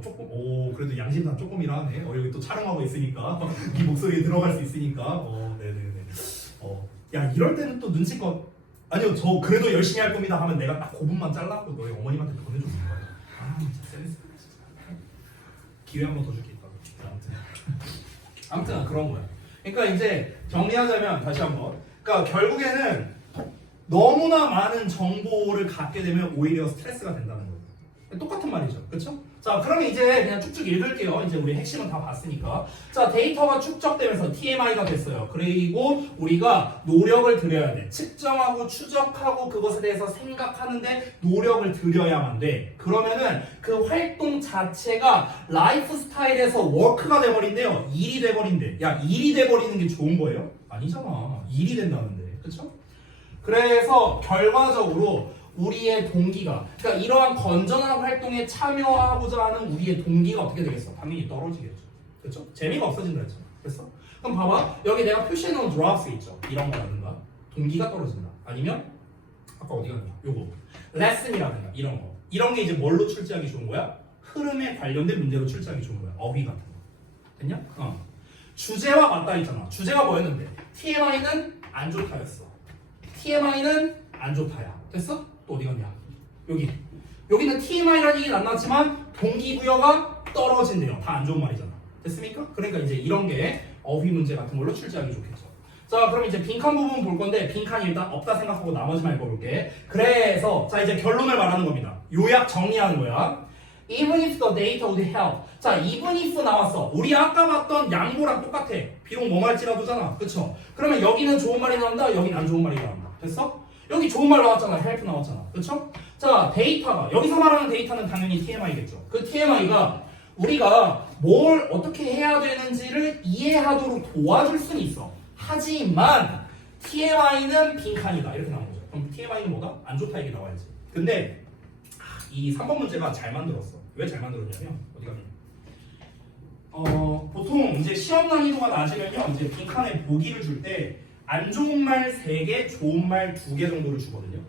조금 그래도 양심상 조금이라 하네. 여기 또 촬영하고 있으니까 네 목소리에 들어갈 수 있으니까 네네네. 야 이럴 때는 또 눈치껏 아니요 저 그래도 열심히 할 겁니다 하면 내가 딱 5분만 잘라고 너희 어머님한테 보내주는 거야. 아 진짜 센스. 기회 한 번 더 줄게 있다. 아무튼 그런 거야. 그러니까 이제 정리하자면 다시 한번. 그러니까 결국에는 너무나 많은 정보를 갖게 되면 오히려 스트레스가 된다는 거예요. 똑같은 말이죠. 그렇죠? 자, 그러면 이제 그냥 쭉쭉 읽을게요. 이제 우리 핵심은 다 봤으니까. 자, 데이터가 축적되면서 TMI가 됐어요. 그리고 우리가 노력을 들여야 돼. 측정하고 추적하고 그것에 대해서 생각하는데 노력을 들여야만 돼. 그러면은 그 활동 자체가 라이프 스타일에서 워크가 돼버린대요. 일이 돼버린대. 야, 일이 돼버리는 게 좋은 거예요? 아니잖아. 일이 된다는데. 그렇죠? 그래서 결과적으로 우리의 동기가 그러니까 이러한 건전한 활동에 참여하고자 하는 우리의 동기가 어떻게 되겠어? 당연히 떨어지겠죠. 그렇죠? 재미가 없어진다 했죠. 그랬어? 그럼 봐봐. 여기 내가 표시해놓은 drops 있죠. 이런 거라든가 동기가 떨어진다. 아니면 아까 어디 갔냐? 요거 lesson이라든가 이런 거. 이런 게 이제 뭘로 출제하기 좋은 거야? 흐름에 관련된 문제로 출제하기 좋은 거야. 어휘 같은 거. 됐냐? 주제와 맞닿아 있잖아. 주제가 뭐였는데? TMI는 안 좋다였어. TMI는 안 좋다야. 됐어? 또 어디 갔냐? 여기는 TMI라는 얘기는 안 나왔지만 동기부여가 떨어진대요. 다 안 좋은 말이잖아. 됐습니까? 그러니까 이제 이런 게 어휘 문제 같은 걸로 출제하기 좋겠죠. 자, 그럼 이제 빈칸 부분 볼 건데 빈칸이 일단 없다 생각하고 나머지만 읽어볼게. 그래서 자 이제 결론을 말하는 겁니다. 요약 정리하는 거야. Even if the data would help. 자, even if 나왔어. 우리 아까 봤던 양보랑 똑같아. 비록 뭐 말지라도잖아. 그쵸? 그러면 여기는 좋은 말이 나온다. 여기는 안 좋은 말이 나온다. 됐어? 여기 좋은 말 나왔잖아. help 나왔잖아. 그쵸? 자, 데이터가 여기서 말하는 데이터는 당연히 TMI겠죠. 그 TMI가 우리가 뭘 어떻게 해야 되는지를 이해하도록 도와줄 수는 있어. 하지만 TMI는 빈칸이다. 이렇게 나온 거죠. 그럼 TMI는 뭐다? 안 좋다 얘기 나와야지. 근데 이 3번 문제가 잘 만들었어. 왜 잘 만들었냐면 어디 갔냐? 보통 이제 시험 난이도가 낮으면요. 이제 빈칸에 보기를 줄 때 안 좋은 말 3개, 좋은 말 2개 정도를 주거든요.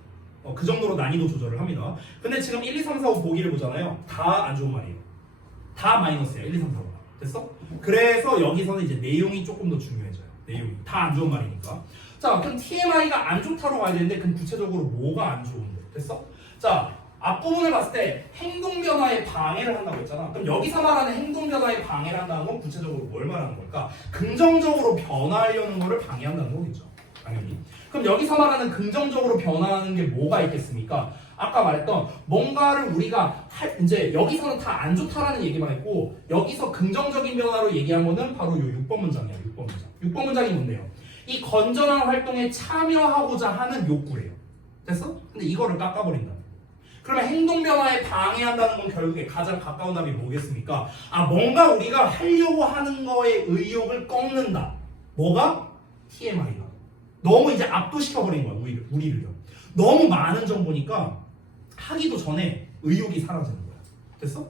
그 정도로 난이도 조절을 합니다. 근데 지금 1, 2, 3, 4, 5 보기를 보잖아요. 다 안 좋은 말이에요. 다 마이너스야. 1, 2, 3, 4, 5가. 됐어? 그래서 여기서는 이제 내용이 조금 더 중요해져요. 내용이. 다 안 좋은 말이니까. 자, 그럼 TMI가 안 좋다로 가야 되는데 그럼 구체적으로 뭐가 안 좋은데? 됐어? 자, 앞부분을 봤을 때 행동 변화에 방해를 한다고 했잖아. 그럼 여기서 말하는 행동 변화에 방해를 한다는 건 구체적으로 뭘 말하는 걸까? 긍정적으로 변화하려는 거를 방해한다는 거겠죠. 당연히. 그럼 여기서 말하는 긍정적으로 변화하는 게 뭐가 있겠습니까? 아까 말했던 뭔가를 우리가 이제 여기서는 다 안 좋다라는 얘기만 했고 여기서 긍정적인 변화로 얘기한 거는 바로 요 6번 문장이야. 6번 문장. 6번 문장이 뭔데요? 이 건전한 활동에 참여하고자 하는 욕구래요. 됐어? 근데 이거를 깎아버린다. 그러면 행동 변화에 방해한다는 건 결국에 가장 가까운 답이 뭐겠습니까? 뭔가 우리가 하려고 하는 거에 의욕을 꺾는다. 뭐가? TMI가. 너무 이제 압도시켜버린 거야, 우리를요. 너무 많은 정보니까 하기도 전에 의욕이 사라지는 거야. 됐어?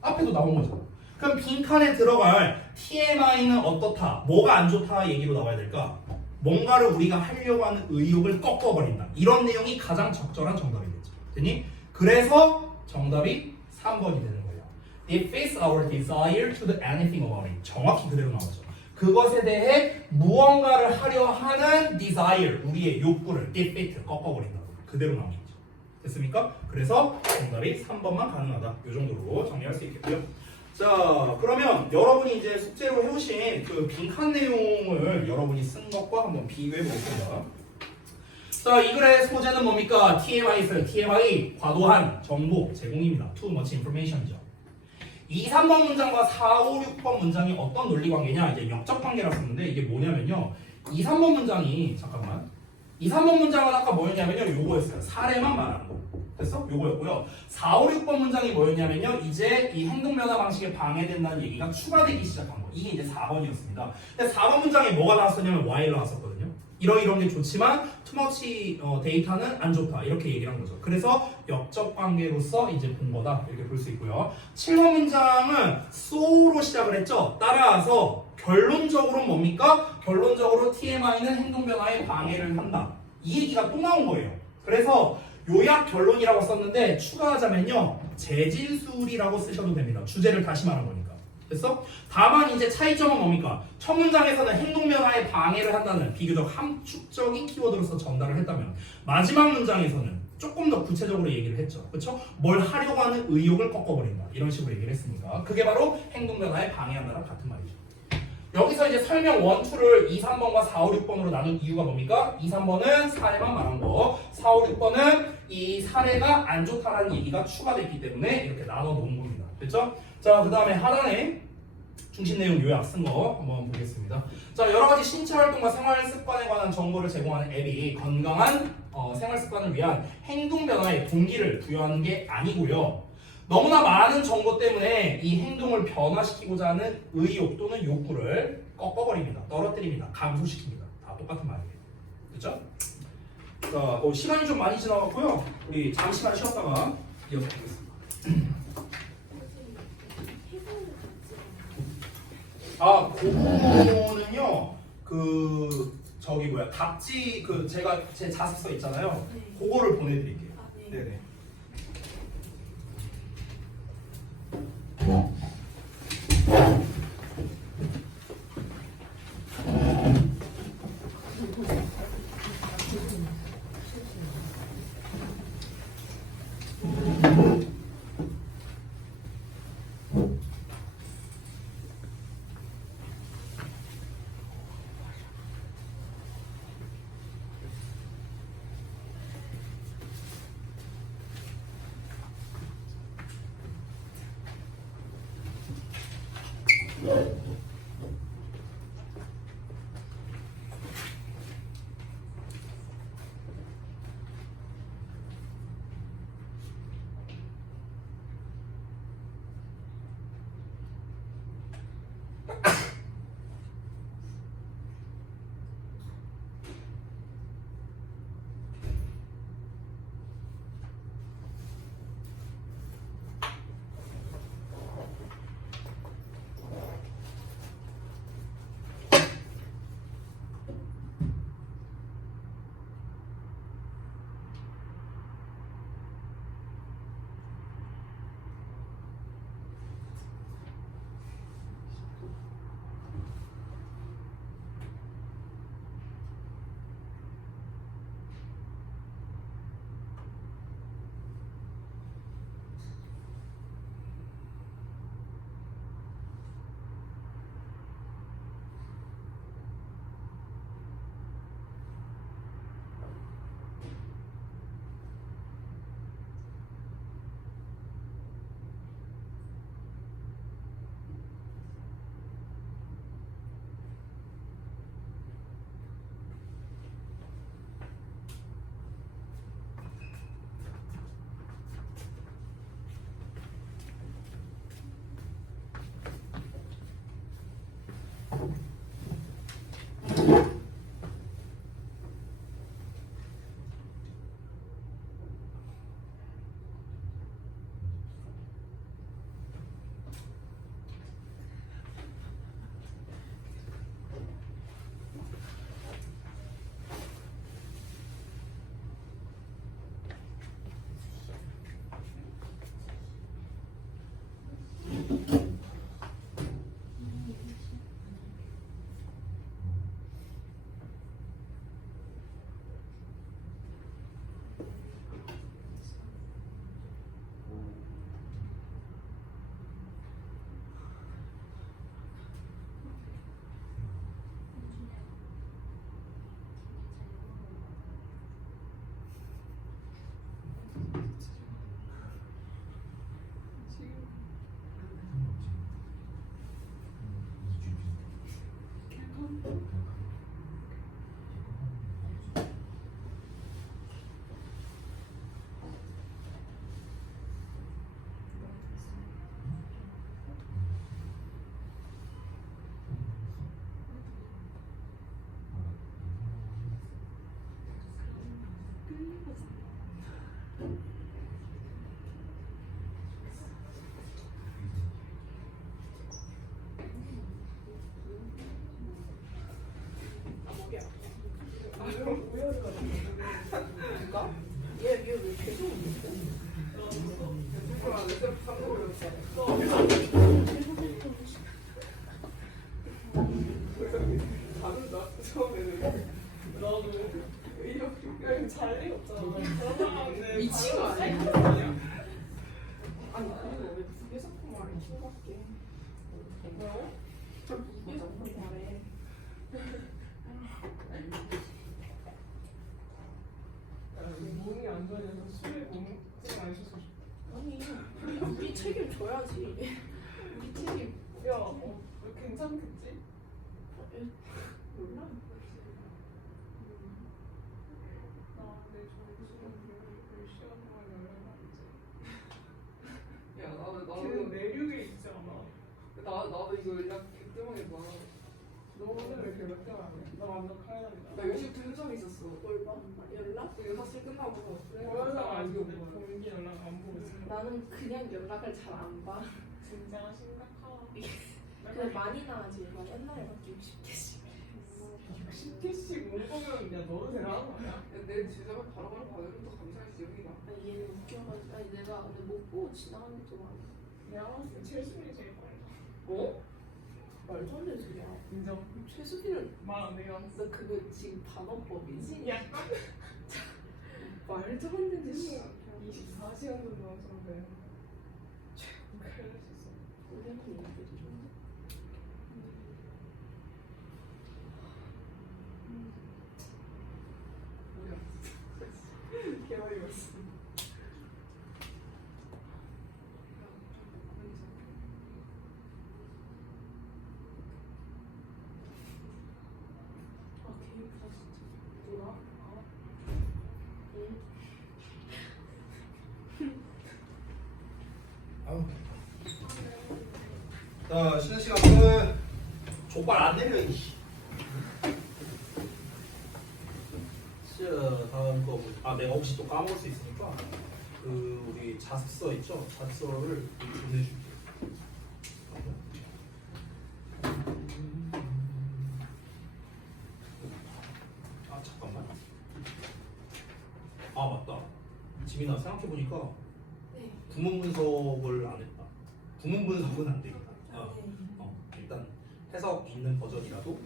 앞에도 나온 거잖아. 그럼 빈칸에 들어갈 TMI는 어떻다? 뭐가 안 좋다 얘기로 나와야 될까? 뭔가를 우리가 하려고 하는 의욕을 꺾어버린다. 이런 내용이 가장 적절한 정답이겠죠. 됐니? 그래서 정답이 3번이 되는 거예요. Defeats our desire to do anything about it. 정확히 그대로 나오죠. 그것에 대해 무언가를 하려 하는 desire, 우리의 욕구를 defeat, 꺾어버린다고. 그대로 나오는 거죠. 됐습니까? 그래서 정답이 3번만 가능하다. 이 정도로 정리할 수 있겠고요. 자, 그러면 여러분이 이제 숙제로 해오신 그 빈칸 내용을 여러분이 쓴 것과 한번 비교해 보겠습니다. 자, 이 글의 소재는 뭡니까? TMI 있어요. TMI, 과도한 정보 제공입니다. Too much information이죠. 2, 3번 문장과 4, 5, 6번 문장이 어떤 논리 관계냐? 이제 역적 관계라고 썼는데 이게 뭐냐면요. 2, 3번 문장이 잠깐만. 2, 3번 문장은 아까 뭐였냐면요. 요거였어요. 사례만 말하는 거. 됐어? 요거였고요. 4, 5, 6번 문장이 뭐였냐면요. 이제 이 행동 변화 방식에 방해된다는 얘기가 추가되기 시작한 거. 이게 이제 4번이었습니다. 근데 4번 문장에 뭐가 나왔었냐면 Y를 나왔었거든요. 이런 게 좋지만 투머치 데이터는 안 좋다. 이렇게 얘기를 한 거죠. 그래서 역적 관계로서 이제 본 거다. 이렇게 볼 수 있고요. 7번 문장은 so로 시작을 했죠. 따라서 결론적으로는 뭡니까? 결론적으로 TMI는 행동 변화에 방해를 한다. 이 얘기가 또 나온 거예요. 그래서 요약 결론이라고 썼는데 추가하자면요. 재진술이라고 쓰셔도 됩니다. 주제를 다시 말한 거니까. 됐어? 다만 이제 차이점은 뭡니까? 첫 문장에서는 행동 변화에 방해를 한다는 비교적 함축적인 키워드로서 전달을 했다면 마지막 문장에서는 조금 더 구체적으로 얘기를 했죠. 그렇죠? 뭘 하려고 하는 의욕을 꺾어버린다. 이런 식으로 얘기를 했으니까 그게 바로 행동 변화에 방해한다랑 같은 말이죠. 여기서 이제 설명 1, 2를 2, 3번과 4, 5, 6번으로 나눈 이유가 뭡니까? 2, 3번은 사례만 말한 거, 4, 5, 6번은 이 사례가 안 좋다라는 얘기가 추가됐기 때문에 이렇게 나눠 놓은 겁니다. 됐죠? 자, 그 다음에 하단에 중심 내용 요약 쓴 거 한번 보겠습니다. 자, 여러 가지 신체 활동과 생활 습관에 관한 정보를 제공하는 앱이 건강한 생활 습관을 위한 행동 변화에 동기를 부여하는 게 아니고요. 너무나 많은 정보 때문에 이 행동을 변화시키고자 하는 의욕 또는 욕구를 꺾어버립니다. 떨어뜨립니다. 감소시킵니다. 다 똑같은 말이에요. 그렇죠? 자, 시간이 좀 많이 지나갔고요. 우리 잠시만 쉬었다가 이어서 보겠습니다. 아, 그거는요. 답지 제가 제 자습서 있잖아요. 네. 그거를 보내드릴게요. 아, 네. 네네. 얘왜 계속 웃는데? 다른다 처음에는 나도 이렇게 잘 읽었잖아. 미친 거 아니야? 아니 그리고 왜 두개 섞고 말해? 킹밖에. 뭐라고? 두개 섞고 말해. 몸이 안 좋아져서 술에 몸이 안 씻어. 아니 우리 책임져야지. 우리 책임. 야, 괜찮겠지? 몰라. 나내 점수는 몇 시간 동안 연락 안 지. 야, 나도 내륙에 있지 않아. 나도 이거 연락 때문에 봐. 너는 왜 이렇게 몇 개월 안 해? 나 완전 칼날이다. 나 10시부터 현장에 있었어. 뭘 봐? 연락? 이거 사실 끝나고 연락 안 보고 공기 연락 안 보고 있어. 나는 그냥 연락을 잘 안 봐. 진짜 심각하다. 근데 많이 나가지. 막 옛날에 막 60개씩. 60개씩 못 보면 야 너도 대단한 거 아니야? 내 제자가 바로바로 받으면 또 감사해서 여기가. 아니 얘는 웃겨가지고 아니 내가 근데 못 보고 지나간 것도 많아. 야 최수빈이 제일 빠르다. 어? 말도 안 되는 소리야. 인정. 최수빈은 말 안 해요. 너 그거 지금 단어법이지? 약간. 말도 안 되는 소리야. 24시간 정도 나왔었는데. 큰일 났었어. 우리한테 얘기해도 좋은데? 뭐야. 개발이었어. 자, 쉬는 시간 끝. 족발 안 내려. 자, 다음 거 보자. 내가 혹시 또 까먹을 수 있으니까 그 우리 자습서 있죠? 자습서를 보내줄게. 잠깐만. 맞다. 지민아 생각해보니까 구문 분석을 안 했다. 구문 분석은 안 되겠다. 일단 해석 있는 버전이라도.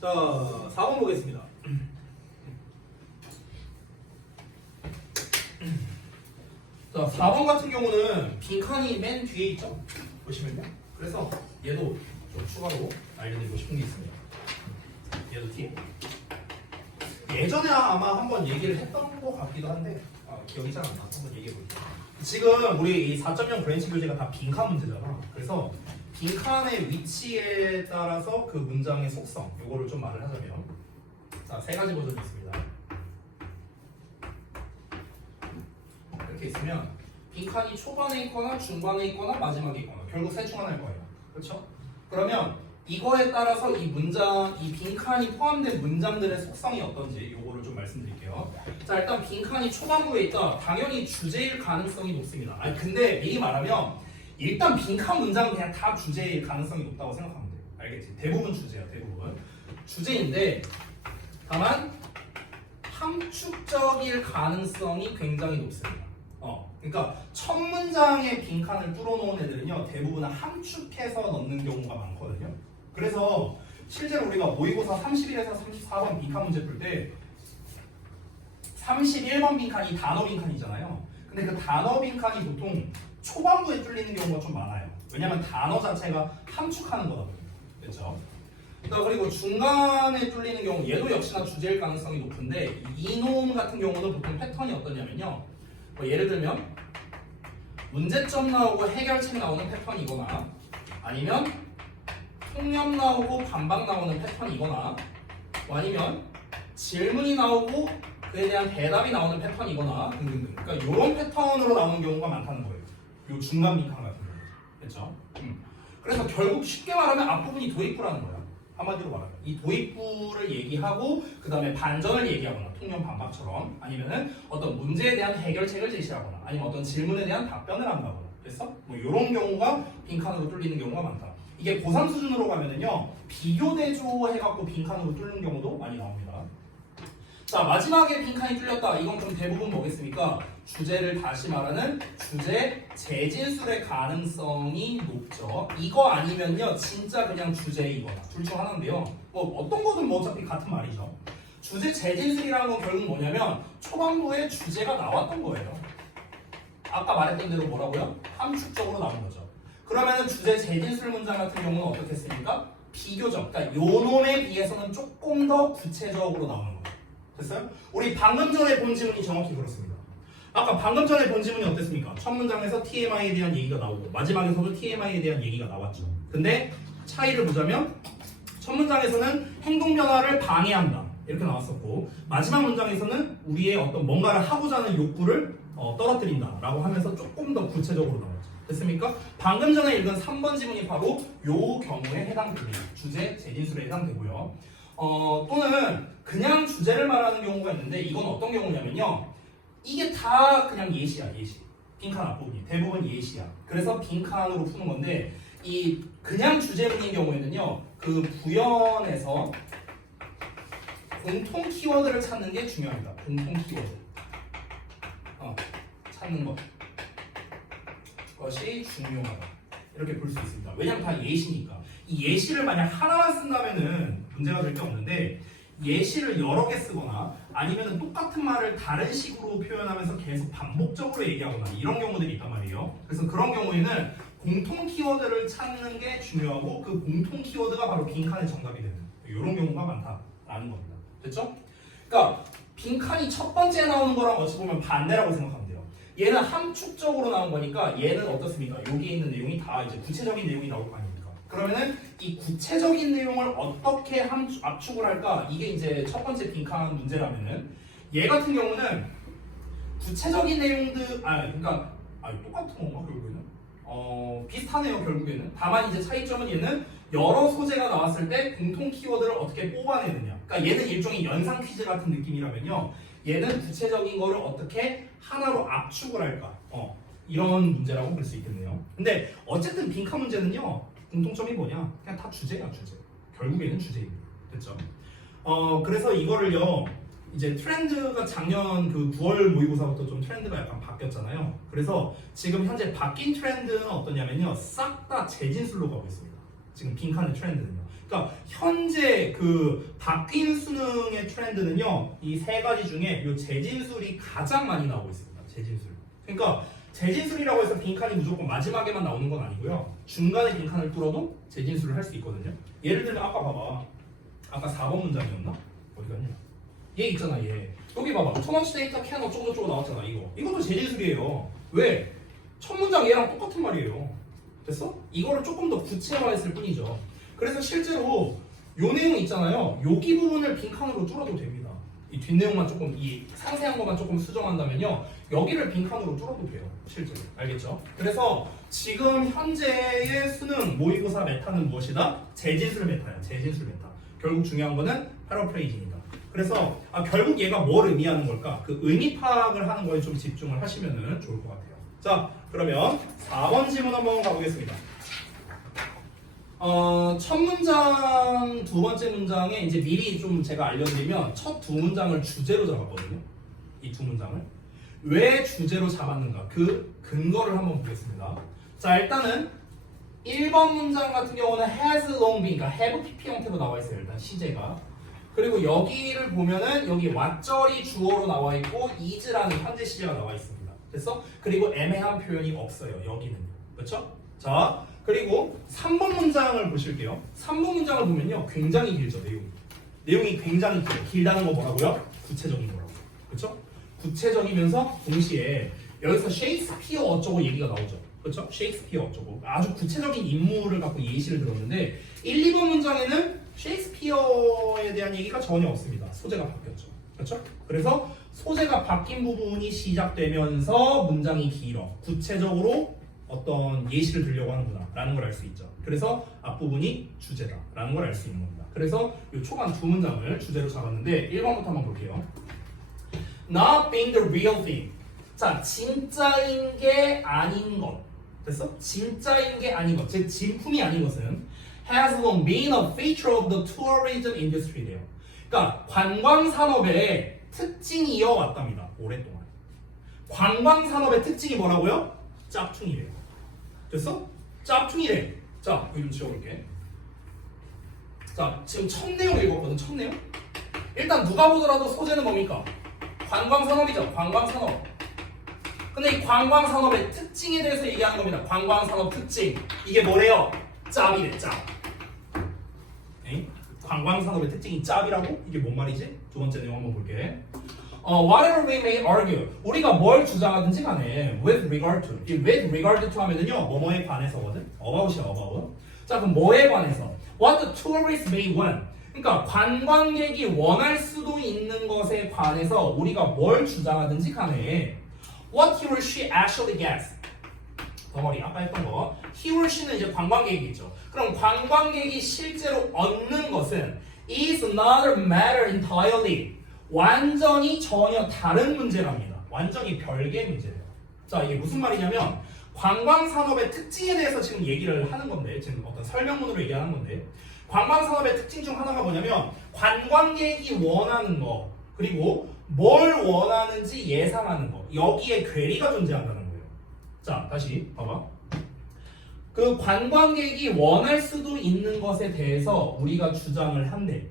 자, 4번 보겠습니다. 자, 4번 같은 경우는 빈칸이 맨 뒤에 있죠? 보시면요. 그래서 얘도 좀 추가로 알려드리고 싶은 게 있습니다. 얘도 뒤에. 예전에 아마 한번 얘기를 했던 것 같기도 한데 기억이 잘 안 나서 한번 얘기해 볼게요. 지금 우리 이 4.0 브랜치 교재가 다 빈칸 문제잖아. 그래서 빈칸의 위치에 따라서 그 문장의 속성, 요거를 좀 말을 하자면, 자, 세 가지 버전이 있습니다. 이렇게 있으면 빈칸이 초반에 있거나 중반에 있거나 마지막에 있거나 결국 셋 중 하나일 거예요. 그렇죠? 그러면 이거에 따라서 이 문장, 이 빈칸이 포함된 문장들의 속성이 어떤지 요거를 좀 말씀드릴게요. 자, 일단 빈칸이 초반부에 있다. 당연히 주제일 가능성이 높습니다. 근데 미리 말하면 일단 빈칸 문장은 그냥 다 주제일 가능성이 높다고 생각하면 돼요. 알겠지? 대부분 주제야, 대부분. 주제인데 다만 함축적일 가능성이 굉장히 높습니다. 그러니까 첫 문장의 빈칸을 뚫어놓은 애들은요 대부분 함축해서 넣는 경우가 많거든요. 그래서 실제로 우리가 모의고사 31에서 34번 빈칸 문제 풀 때 31번 빈칸이 단어 빈칸이잖아요. 근데 그 단어 빈칸이 보통 초반부에 뚫리는 경우가 좀 많아요. 왜냐면 단어 자체가 함축하는 거다 보니까. 그렇죠? 그리고 중간에 뚫리는 경우 얘도 역시나 주제일 가능성이 높은데 이놈 같은 경우는 보통 패턴이 어떠냐면요. 예를 들면 문제점 나오고 해결책 나오는 패턴이거나 아니면 통념 나오고 반박 나오는 패턴이거나 아니면 질문이 나오고 그에 대한 대답이 나오는 패턴이거나 등등등. 그러니까 이런 패턴으로 나오는 경우가 많다는 거예요. 요 중간 빈칸 같은 경우. 됐죠? 그래서 결국 쉽게 말하면 앞부분이 도입부라는 거야. 한마디로 말하면 이 도입부를 얘기하고 그 다음에 반전을 얘기하거나 통념 반박처럼 아니면은 어떤 문제에 대한 해결책을 제시하거나 아니면 어떤 질문에 대한 답변을 한다거나 됐어? 뭐 이런 경우가 빈칸으로 뚫리는 경우가 많다. 이게 고3 수준으로 가면은요 비교대조 해갖고 빈칸으로 뚫는 경우도 많이 나옵니다. 자 마지막에 빈칸이 뚫렸다. 이건 그럼 대부분 뭐겠습니까? 주제를 다시 말하는 주제 재진술의 가능성이 높죠. 이거 아니면요 진짜 그냥 주제이거나 둘 중 하나인데요. 뭐 어떤 거든 뭐 어차피 같은 말이죠. 주제 재진술이라는 건 결국 뭐냐면 초반부에 주제가 나왔던 거예요. 아까 말했던 대로 뭐라고요? 함축적으로 나온 거죠. 그러면은 주제 재진술 문장 같은 경우는 어떻겠습니까? 비교적, 그러니까 요 놈에 비해서는 조금 더 구체적으로 나오는 거예요. 됐어요? 우리 방금 전에 본 지문이 정확히 그렇습니다. 아까 방금 전에 본 지문이 어땠습니까? 첫 문장에서 TMI에 대한 얘기가 나오고 마지막에서도 TMI에 대한 얘기가 나왔죠. 근데 차이를 보자면 첫 문장에서는 행동 변화를 방해한다 이렇게 나왔었고 마지막 문장에서는 우리의 어떤 뭔가를 하고자 하는 욕구를 떨어뜨린다 라고 하면서 조금 더 구체적으로 나왔죠. 됐습니까? 방금 전에 읽은 3번 지문이 바로 요 경우에 해당됩니다. 주제 재진술에 해당되고요. 또는 그냥 주제를 말하는 경우가 있는데 이건 어떤 경우냐면요. 이게 다 그냥 예시야, 예시. 빈칸 앞부분이 대부분 예시야. 그래서 빈칸으로 푸는 건데 이 그냥 주제문인 경우에는요. 그 부연에서 공통 키워드를 찾는 게 중요합니다. 공통 키워드. 찾는 것이 중요하다. 이렇게 볼 수 있습니다. 왜냐면 다 예시니까. 이 예시를 만약 하나만 쓴다면은 문제가 될 게 없는데 예시를 여러 개 쓰거나 아니면 똑같은 말을 다른 식으로 표현하면서 계속 반복적으로 얘기하거나 이런 경우들이 있단 말이에요. 그래서 그런 경우에는 공통 키워드를 찾는 게 중요하고 그 공통 키워드가 바로 빈칸의 정답이 되는 이런 경우가 많다라는 겁니다. 됐죠? 그러니까 빈칸이 첫 번째 나오는 거랑 어찌 보면 반대라고 생각하면 돼요. 얘는 함축적으로 나온 거니까 얘는 어떻습니까? 여기 있는 내용이 다 이제 구체적인 내용이 나올 거 아닙니까? 그러면은 이 구체적인 내용을 어떻게 압축을 할까? 이게 이제 첫 번째 빈칸 문제라면은 얘 같은 경우는 구체적인 내용들 그러니까 똑같은 건가 결국에는? 비슷하네요 결국에는. 다만 이제 차이점은 얘는 여러 소재가 나왔을 때 공통 키워드를 어떻게 뽑아내느냐. 그러니까 얘는 일종의 연상 퀴즈 같은 느낌이라면요. 얘는 구체적인 거를 어떻게 하나로 압축을 할까? 이런 문제라고 볼 수 있겠네요. 근데 어쨌든 빈칸 문제는요. 공통점이 뭐냐? 그냥 다 주제야, 주제. 결국에는 주제입니다. 됐죠? 그래서 이거를요, 이제 트렌드가 작년 그 9월 모의고사부터 좀 트렌드가 약간 바뀌었잖아요. 그래서 지금 현재 바뀐 트렌드는 어떠냐면요, 싹 다 재진술로 가고 있습니다. 지금 빈칸의 트렌드는요. 그러니까 현재 그 바뀐 수능의 트렌드는요, 이 세 가지 중에 이 재진술이 가장 많이 나오고 있습니다. 재진술. 그러니까 재진술이라고 해서 빈칸이 무조건 마지막에만 나오는 건 아니고요. 중간에 빈칸을 뚫어도 재진술을 할 수 있거든요. 예를 들면 아까 봐봐. 아까 4번 문장이었나? 어디 갔냐? 얘 있잖아 얘. 여기 봐봐. 천원치 데이터 캔 어쩌고저쩌고 나왔잖아 이거. 이것도 재진술이에요. 왜? 첫 문장 얘랑 똑같은 말이에요. 됐어? 이거를 조금 더 구체화했을 뿐이죠. 그래서 실제로 요 내용 있잖아요. 여기 부분을 빈칸으로 뚫어도 됩니다. 이 뒷내용만 조금 이 상세한 것만 조금 수정한다면요. 여기를 빈칸으로 뚫어도 돼요. 실제로. 알겠죠? 그래서 지금 현재의 수능 모의고사 메타는 무엇이다? 재진술 메타야. 재진술 메타. 결국 중요한 거는 패러프레이징이다. 그래서 결국 얘가 뭘 의미하는 걸까? 그 의미 파악을 하는 거에 좀 집중을 하시면 좋을 것 같아요. 자, 그러면 4번 지문 한번 가보겠습니다. 첫 문장, 두 번째 문장에 이제 미리 좀 제가 알려드리면 첫 두 문장을 주제로 잡았거든요. 이 두 문장을. 왜 주제로 잡았는가? 그 근거를 한번 보겠습니다. 자, 일단은 1번 문장 같은 경우는 has long been, 그러니까 have pp 형태로 나와 있어요. 일단 시제가. 그리고 여기를 보면은 여기 왓절이 주어로 나와 있고 is라는 현재 시제가 나와 있습니다. 됐어? 그리고 애매한 표현이 없어요. 여기는. 그렇죠? 자, 그리고 3번 문장을 보실게요. 3번 문장을 보면요. 굉장히 길죠. 내용이 굉장히 길어요. 길다는 거 뭐라고요? 구체적인 거라고. 그렇죠? 구체적이면서 동시에 여기서 셰익스피어 어쩌고 얘기가 나오죠. 그렇죠? 셰익스피어 어쩌고 아주 구체적인 인물을 갖고 예시를 들었는데 1, 2번 문장에는 셰익스피어에 대한 얘기가 전혀 없습니다. 소재가 바뀌었죠. 그렇죠? 그래서 소재가 바뀐 부분이 시작되면서 문장이 길어. 구체적으로 어떤 예시를 들려고 하는구나 라는 걸 알 수 있죠. 그래서 앞부분이 주제다 라는 걸 알 수 있는 겁니다. 그래서 이 초반 두 문장을 주제로 잡았는데 1번부터 한번 볼게요. Not being the real thing. 자, 진짜인 게 아닌 것. 됐어? 진짜인 게 아닌 것. 즉 진품이 아닌 것은 has long been a feature of the tourism industry래요. 그러니까 관광 산업의 특징이 이어왔답니다. 오랫동안. 관광 산업의 특징이 뭐라고요? 짝퉁이래요. 됐어? 짝퉁이래. 자, 여기 좀 지워볼게. 자, 지금 첫 내용 읽었거든. 첫 내용. 일단 누가 보더라도 소재는 뭡니까? 관광 산업이죠. 관광 산업. 근데 이 관광 산업의 특징에 대해서 얘기하는 겁니다. 관광 산업 특징. 이게 뭐래요? 짭이래. 짭. 에이? 관광 산업의 특징이 짭이라고? 이게 뭔 말이지? 두 번째 내용 한번 볼게. Whatever we may argue, 우리가 뭘 주장하든지 간에 with regard to, 이 with regard to 하면은요 뭐뭐에 관해서거든. about이야 about. 자 그럼 뭐에 관해서? What the tourists may want. 그러니까 관광객이 원할 수도 있는 것에 관해서 우리가 뭘 주장하든지 간에 what he or she actually gets. 덩어리 아까 했던 거. he or she는 이제 관광객이겠죠. 그럼 관광객이 실제로 얻는 것은 is another matter entirely. 완전히 전혀 다른 문제랍니다. 완전히 별개의 문제예요. 자, 이게 무슨 말이냐면 관광산업의 특징에 대해서 지금 얘기를 하는 건데 지금 어떤 설명문으로 얘기하는 건데 관광산업의 특징 중 하나가 뭐냐면 관광객이 원하는 거 그리고 뭘 원하는지 예상하는 거 여기에 괴리가 존재한다는 거예요. 자, 다시 봐봐. 그 관광객이 원할 수도 있는 것에 대해서 우리가 주장을 한대.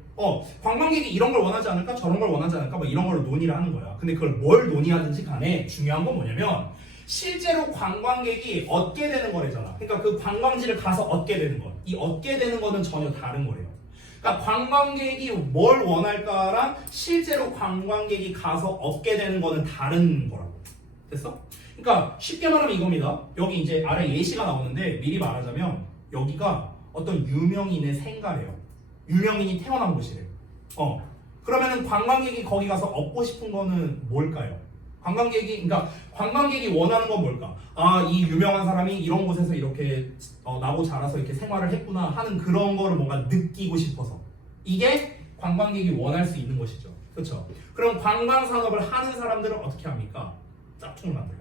관광객이 이런 걸 원하지 않을까? 저런 걸 원하지 않을까? 뭐 이런 걸 논의를 하는 거야. 근데 그걸 뭘 논의하든지 간에 중요한 건 뭐냐면 실제로 관광객이 얻게 되는 거래잖아. 그러니까 그 관광지를 가서 얻게 되는 것. 이 얻게 되는 거는 전혀 다른 거래요. 그러니까 관광객이 뭘 원할까랑 실제로 관광객이 가서 얻게 되는 거는 다른 거라고. 됐어? 그러니까 쉽게 말하면 이겁니다. 여기 이제 아래 예시가 나오는데 미리 말하자면 여기가 어떤 유명인의 생가래요. 유명인이 태어난 곳이래요. 그러면은 관광객이 거기 가서 얻고 싶은 거는 뭘까요? 관광객이 원하는 건 뭘까? 아, 이 유명한 사람이 이런 곳에서 이렇게 나고 자라서 이렇게 생활을 했구나 하는 그런 거를 뭔가 느끼고 싶어서 이게 관광객이 원할 수 있는 것이죠. 그렇죠? 그럼 관광 산업을 하는 사람들은 어떻게 합니까? 짭퉁을 만들어요.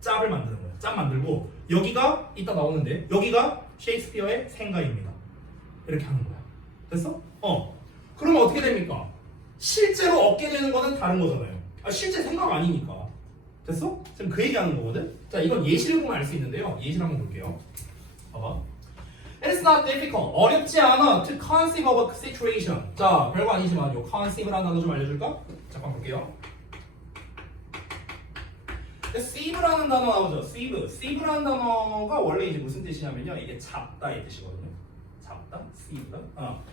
짭을 만드는 거예요. 짭 만들고 여기가 이따 나오는데 여기가 셰익스피어의 생가입니다. 이렇게 하는 거야. 됐어? 그러면 어떻게 됩니까? 실제로 얻게 되는 거는 다른 거잖아요. 실제 생각 아니니까. 됐어? 지금 그 얘기하는 거거든? 자, 이건 예시를 보면 알 수 있는데요. 예시를 한번 볼게요. 봐봐. It's not difficult. 어렵지 않아. To conceive of a situation. 자, 별거 아니지만 요 conceive라는 단어 좀 알려줄까? 잠깐 볼게요. seive라는 단어 나오죠. seive라는 단어가 원래 이제 무슨 뜻이냐면요. 이게 잡다의 뜻이거든요. 잡다? sieve.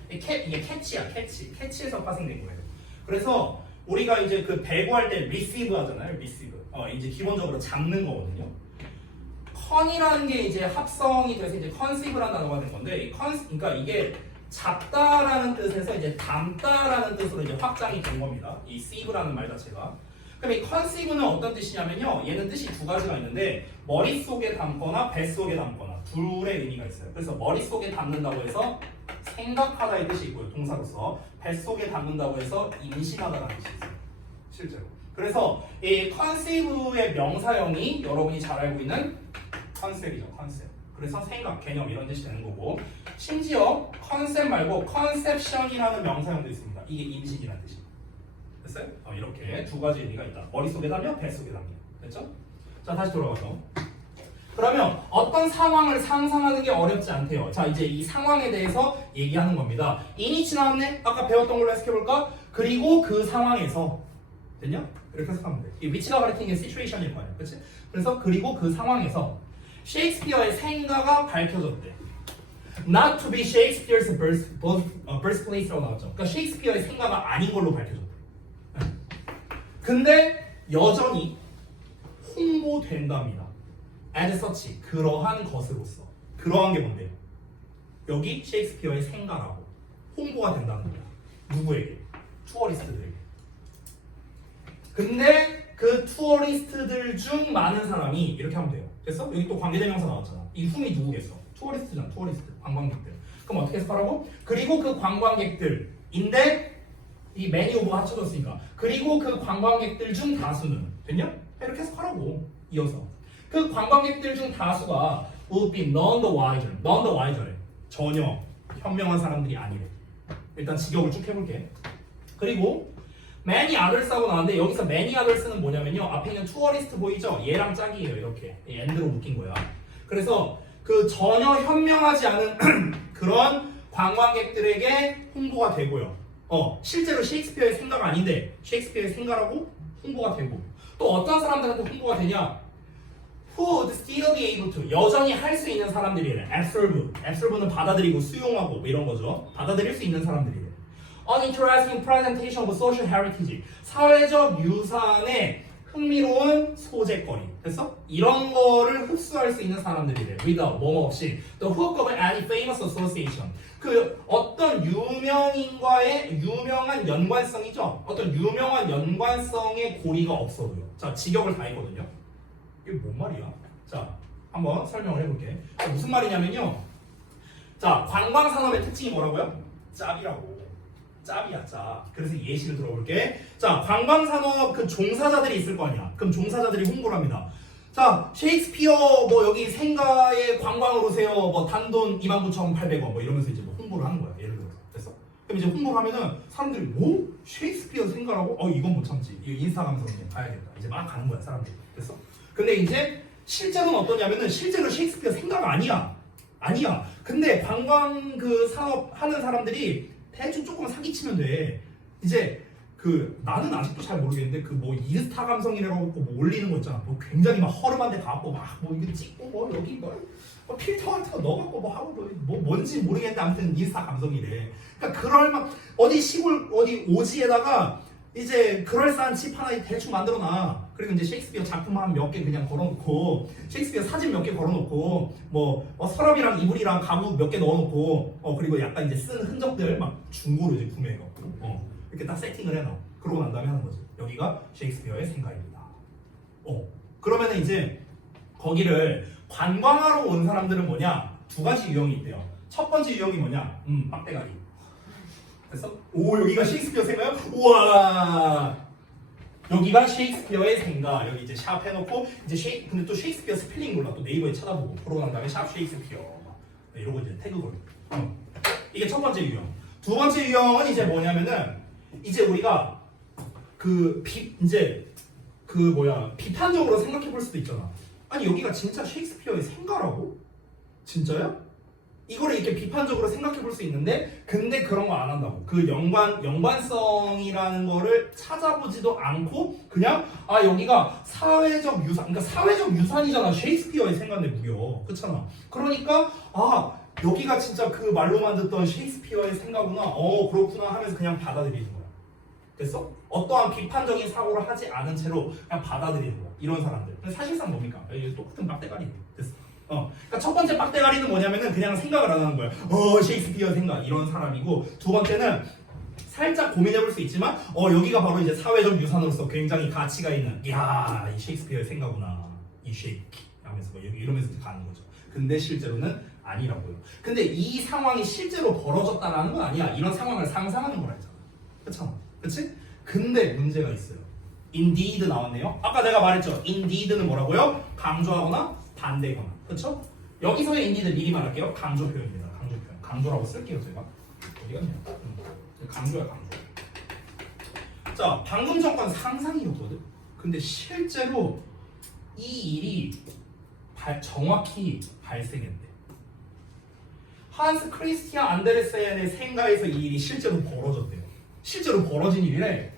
이게 catch야, catch에서 파생된 거예요. 그래서 우리가 이제 그 배구할 때 receive 하잖아요. receive. 이제 기본적으로 잡는 거거든요. con이라는 게 이제 합성이 돼서 이제 conceive라는 단어가 된 건데, 그러니까 이게 잡다라는 뜻에서 이제 담다라는 뜻으로 이제 확장이 된 겁니다. 이 sieve라는 말 자체가. 그럼 이 conceive는 어떤 뜻이냐면요. 얘는 뜻이 두 가지가 있는데 머릿속에 담거나 뱃속에 담거나 둘의 의미가 있어요. 그래서 머릿속에 담는다고 해서 생각하다의 뜻이 있고요. 동사로서 뱃속에 담는다고 해서 임신하다라는 뜻이 있어요. 실제로. 그래서 이 conceive의 명사형이 여러분이 잘 알고 있는 컨셉이죠. 컨셉. 그래서 생각, 개념 이런 뜻이 되는 거고 심지어 컨셉 말고 컨셉션이라는 명사형도 있습니다. 이게 임신이라는 뜻이에요. 됐어요? 이렇게 두 가지 의미가 있다. 머릿속에 담겨, 뱃속에 담겨. 됐죠? 자, 다시 돌아가서. 그러면 어떤 상황을 상상하는 게 어렵지 않대요. 자, 이제 이 상황에 대해서 얘기하는 겁니다. in이 나왔네? 아까 배웠던 걸로 해석해볼까? 그리고 그 상황에서 됐냐? 이렇게 해석하면 돼. 이 위치가 가리키는 게 situation일 거예요. 그치? 그래서 그리고 그 상황에서 셰익스피어의 생가가 밝혀졌대. Not to be Shakespeare's birthplace라고 나왔죠. 그러니까 셰익스피어의 생가가 아닌 걸로 밝혀졌대. 근데 여전히 홍보된답니다. as such, 그러한 것으로서. 그러한 게 뭔데요? 여기 셰익스피어의 생가라고 홍보가 된다는 거야. 누구에게? 투어리스트들에게. 근데 그 투어리스트들 중 많은 사람이 이렇게 하면 돼요. 됐어? 여기 또 관계대명사 나왔잖아. 이 whom이 누구겠어? 투어리스트잖아. 투어리스트. 관광객들. 그럼 어떻게 해석하라고? 그리고 그 관광객들인데 이 many of가 합쳐졌으니까 그리고 그 관광객들 중 다수는 됐냐? 이렇게 해석하라고. 이어서 그 관광객들 중 다수가 would be none the wiser. none the wiser래. 전혀 현명한 사람들이 아니래. 일단 직역을 쭉 해볼게. 그리고 many others하고 나왔는데 여기서 many others는 뭐냐면요. 앞에 있는 투어리스트 보이죠? 얘랑 짝이에요. 이렇게 엔드로 묶인 거야. 그래서 그 전혀 현명하지 않은 그런 관광객들에게 홍보가 되고요. 실제로 셰익스피어의 생가가 아닌데 셰익스피어의 생가라고 홍보가 되고 또 어떤 사람들한테 홍보가 되냐? Who would still be able to 여전히 할 수 있는 사람들이래. absorbe는 받아들이고 수용하고 뭐 이런 거죠. 받아들일 수 있는 사람들이래. An interesting presentation of social heritage. 사회적 유산의 흥미로운 소재거리. 됐어? 이런 거를 흡수할 수 있는 사람들이래. without 뭐뭐 없이 the hook of any famous association. 그 어떤 유명인과의 유명한 연관성이죠. 어떤 유명한 연관성의 고리가 없어도요. 자, 직역을 다 했거든요. 이게 뭔 말이야? 자, 한번 설명을 해볼게. 무슨 말이냐면요. 자, 관광산업의 특징이 뭐라고요? 짭이라고. 짭이야, 짭. 그래서 예시를 들어볼게. 자, 관광산업 그 종사자들이 있을 거 아니야. 그럼 종사자들이 홍보를 합니다. 자, 셰익스피어 뭐 여기 생가에 관광을 오세요. 뭐 단돈 29,800원 뭐 이러면서 이제 뭐 홍보를 하는 거야. 예를 들어서. 됐어? 그럼 이제 홍보를 하면은 사람들이 뭐? 셰익스피어 생가라고? 이건 못 참지. 이거 인스타 감성에 봐야겠다. 이제 막 가는 거야, 사람들이. 됐어? 근데 이제 실제로는 어떠냐면은 실제로 셰익스피어 생가가 아니야. 아니야. 근데 관광 그 산업 하는 사람들이 대충 조금 사기치면 돼. 이제 그 나는 아직도 잘 모르겠는데 그 뭐 인스타 감성이라고 뭐 올리는 거 있잖아. 뭐 굉장히 막 허름한 데 가고 막 뭐 이거 찍고 뭐 여기 뭐 필터 같은 거 넣어갖고 뭐 하고 뭐 뭔지 모르겠는데 아무튼 인스타 감성이래. 그러니까 그럴 막 어디 시골 어디 오지에다가 이제 그럴싸한 집 하나 대충 만들어놔. 그리고 이제 셰익스피어 작품 한 몇 개 그냥 걸어놓고 셰익스피어 사진 몇 개 걸어놓고 뭐 서랍이랑 이불이랑 가구 몇 개 넣어놓고 그리고 약간 이제 쓴 흔적들 막 중고로 이제 구매해갖고 이렇게 딱 세팅을 해놔. 그러고 난 다음에 하는 거지. 여기가 셰익스피어의 생가입니다. 그러면은 이제 거기를 관광하러 온 사람들은 뭐냐? 두 가지 유형이 있대요. 첫 번째 유형이 뭐냐? 빡대가리. 됐어? 오, 여기가 셰익스피어 생가요? 우와! 여기가 셰익스피어의 생가. 여기 이제 샵 해놓고 이제 근데 또 셰익스피어 스펠링 몰라. 또 네이버에 찾아보고 그러고 난 다음에 샵 셰익스피어 이러고 이제 태그 걸고. 이게 첫 번째 유형. 두 번째 유형은 이제 뭐냐면은 이제 우리가 비판적으로 생각해 볼 수도 있잖아. 아니 여기가 진짜 셰익스피어의 생가라고? 진짜야? 이거를 이렇게 비판적으로 생각해 볼 수 있는데 근데 그런 거 안 한다고. 그 연관성이라는 거를 찾아보지도 않고 그냥 여기가 사회적 유산, 그러니까 사회적 유산이잖아. 셰익스피어의 생가인데 무려. 그렇잖아. 그러니까 여기가 진짜 그 말로만 듣던 셰익스피어의 생가구나. 그렇구나 하면서 그냥 받아들이는 거야. 됐어? 어떠한 비판적인 사고를 하지 않은 채로 그냥 받아들이는 거야. 이런 사람들. 근데 사실상 뭡니까? 똑같은 빡대가리. 됐어? 그러니까 첫 번째 빡대가리는 뭐냐면은 그냥 생각을 안 하는 거야. 셰익스피어 생각 이런 사람이고 두 번째는 살짝 고민해볼 수 있지만 여기가 바로 이제 사회적 유산으로서 굉장히 가치가 있는 이 셰익스피어의 생각구나 이 셰익 하면서 이러면서 가는 거죠. 근데 실제로는 아니라고요. 근데 이 상황이 실제로 벌어졌다라는 건 아니야. 이런 상황을 상상하는 거라 했잖아. 그렇잖아. 그치? 근데 문제가 있어요. indeed 나왔네요. 아까 내가 말했죠. indeed는 뭐라고요? 강조하거나 반대거나. 그렇죠? 여기서의 indeed 미리 말할게요. 강조 표현입니다. 강조 표현. 강조라고 쓸게요, 제가. 어디 갔냐? 강조야, 강조. 자, 방금 전건 상상이었거든. 근데 실제로 이 일이 정확히 발생했대. 한스 크리스티안 안데르센의 생가에서 이 일이 실제로 벌어졌대요. 실제로 벌어진 일이래.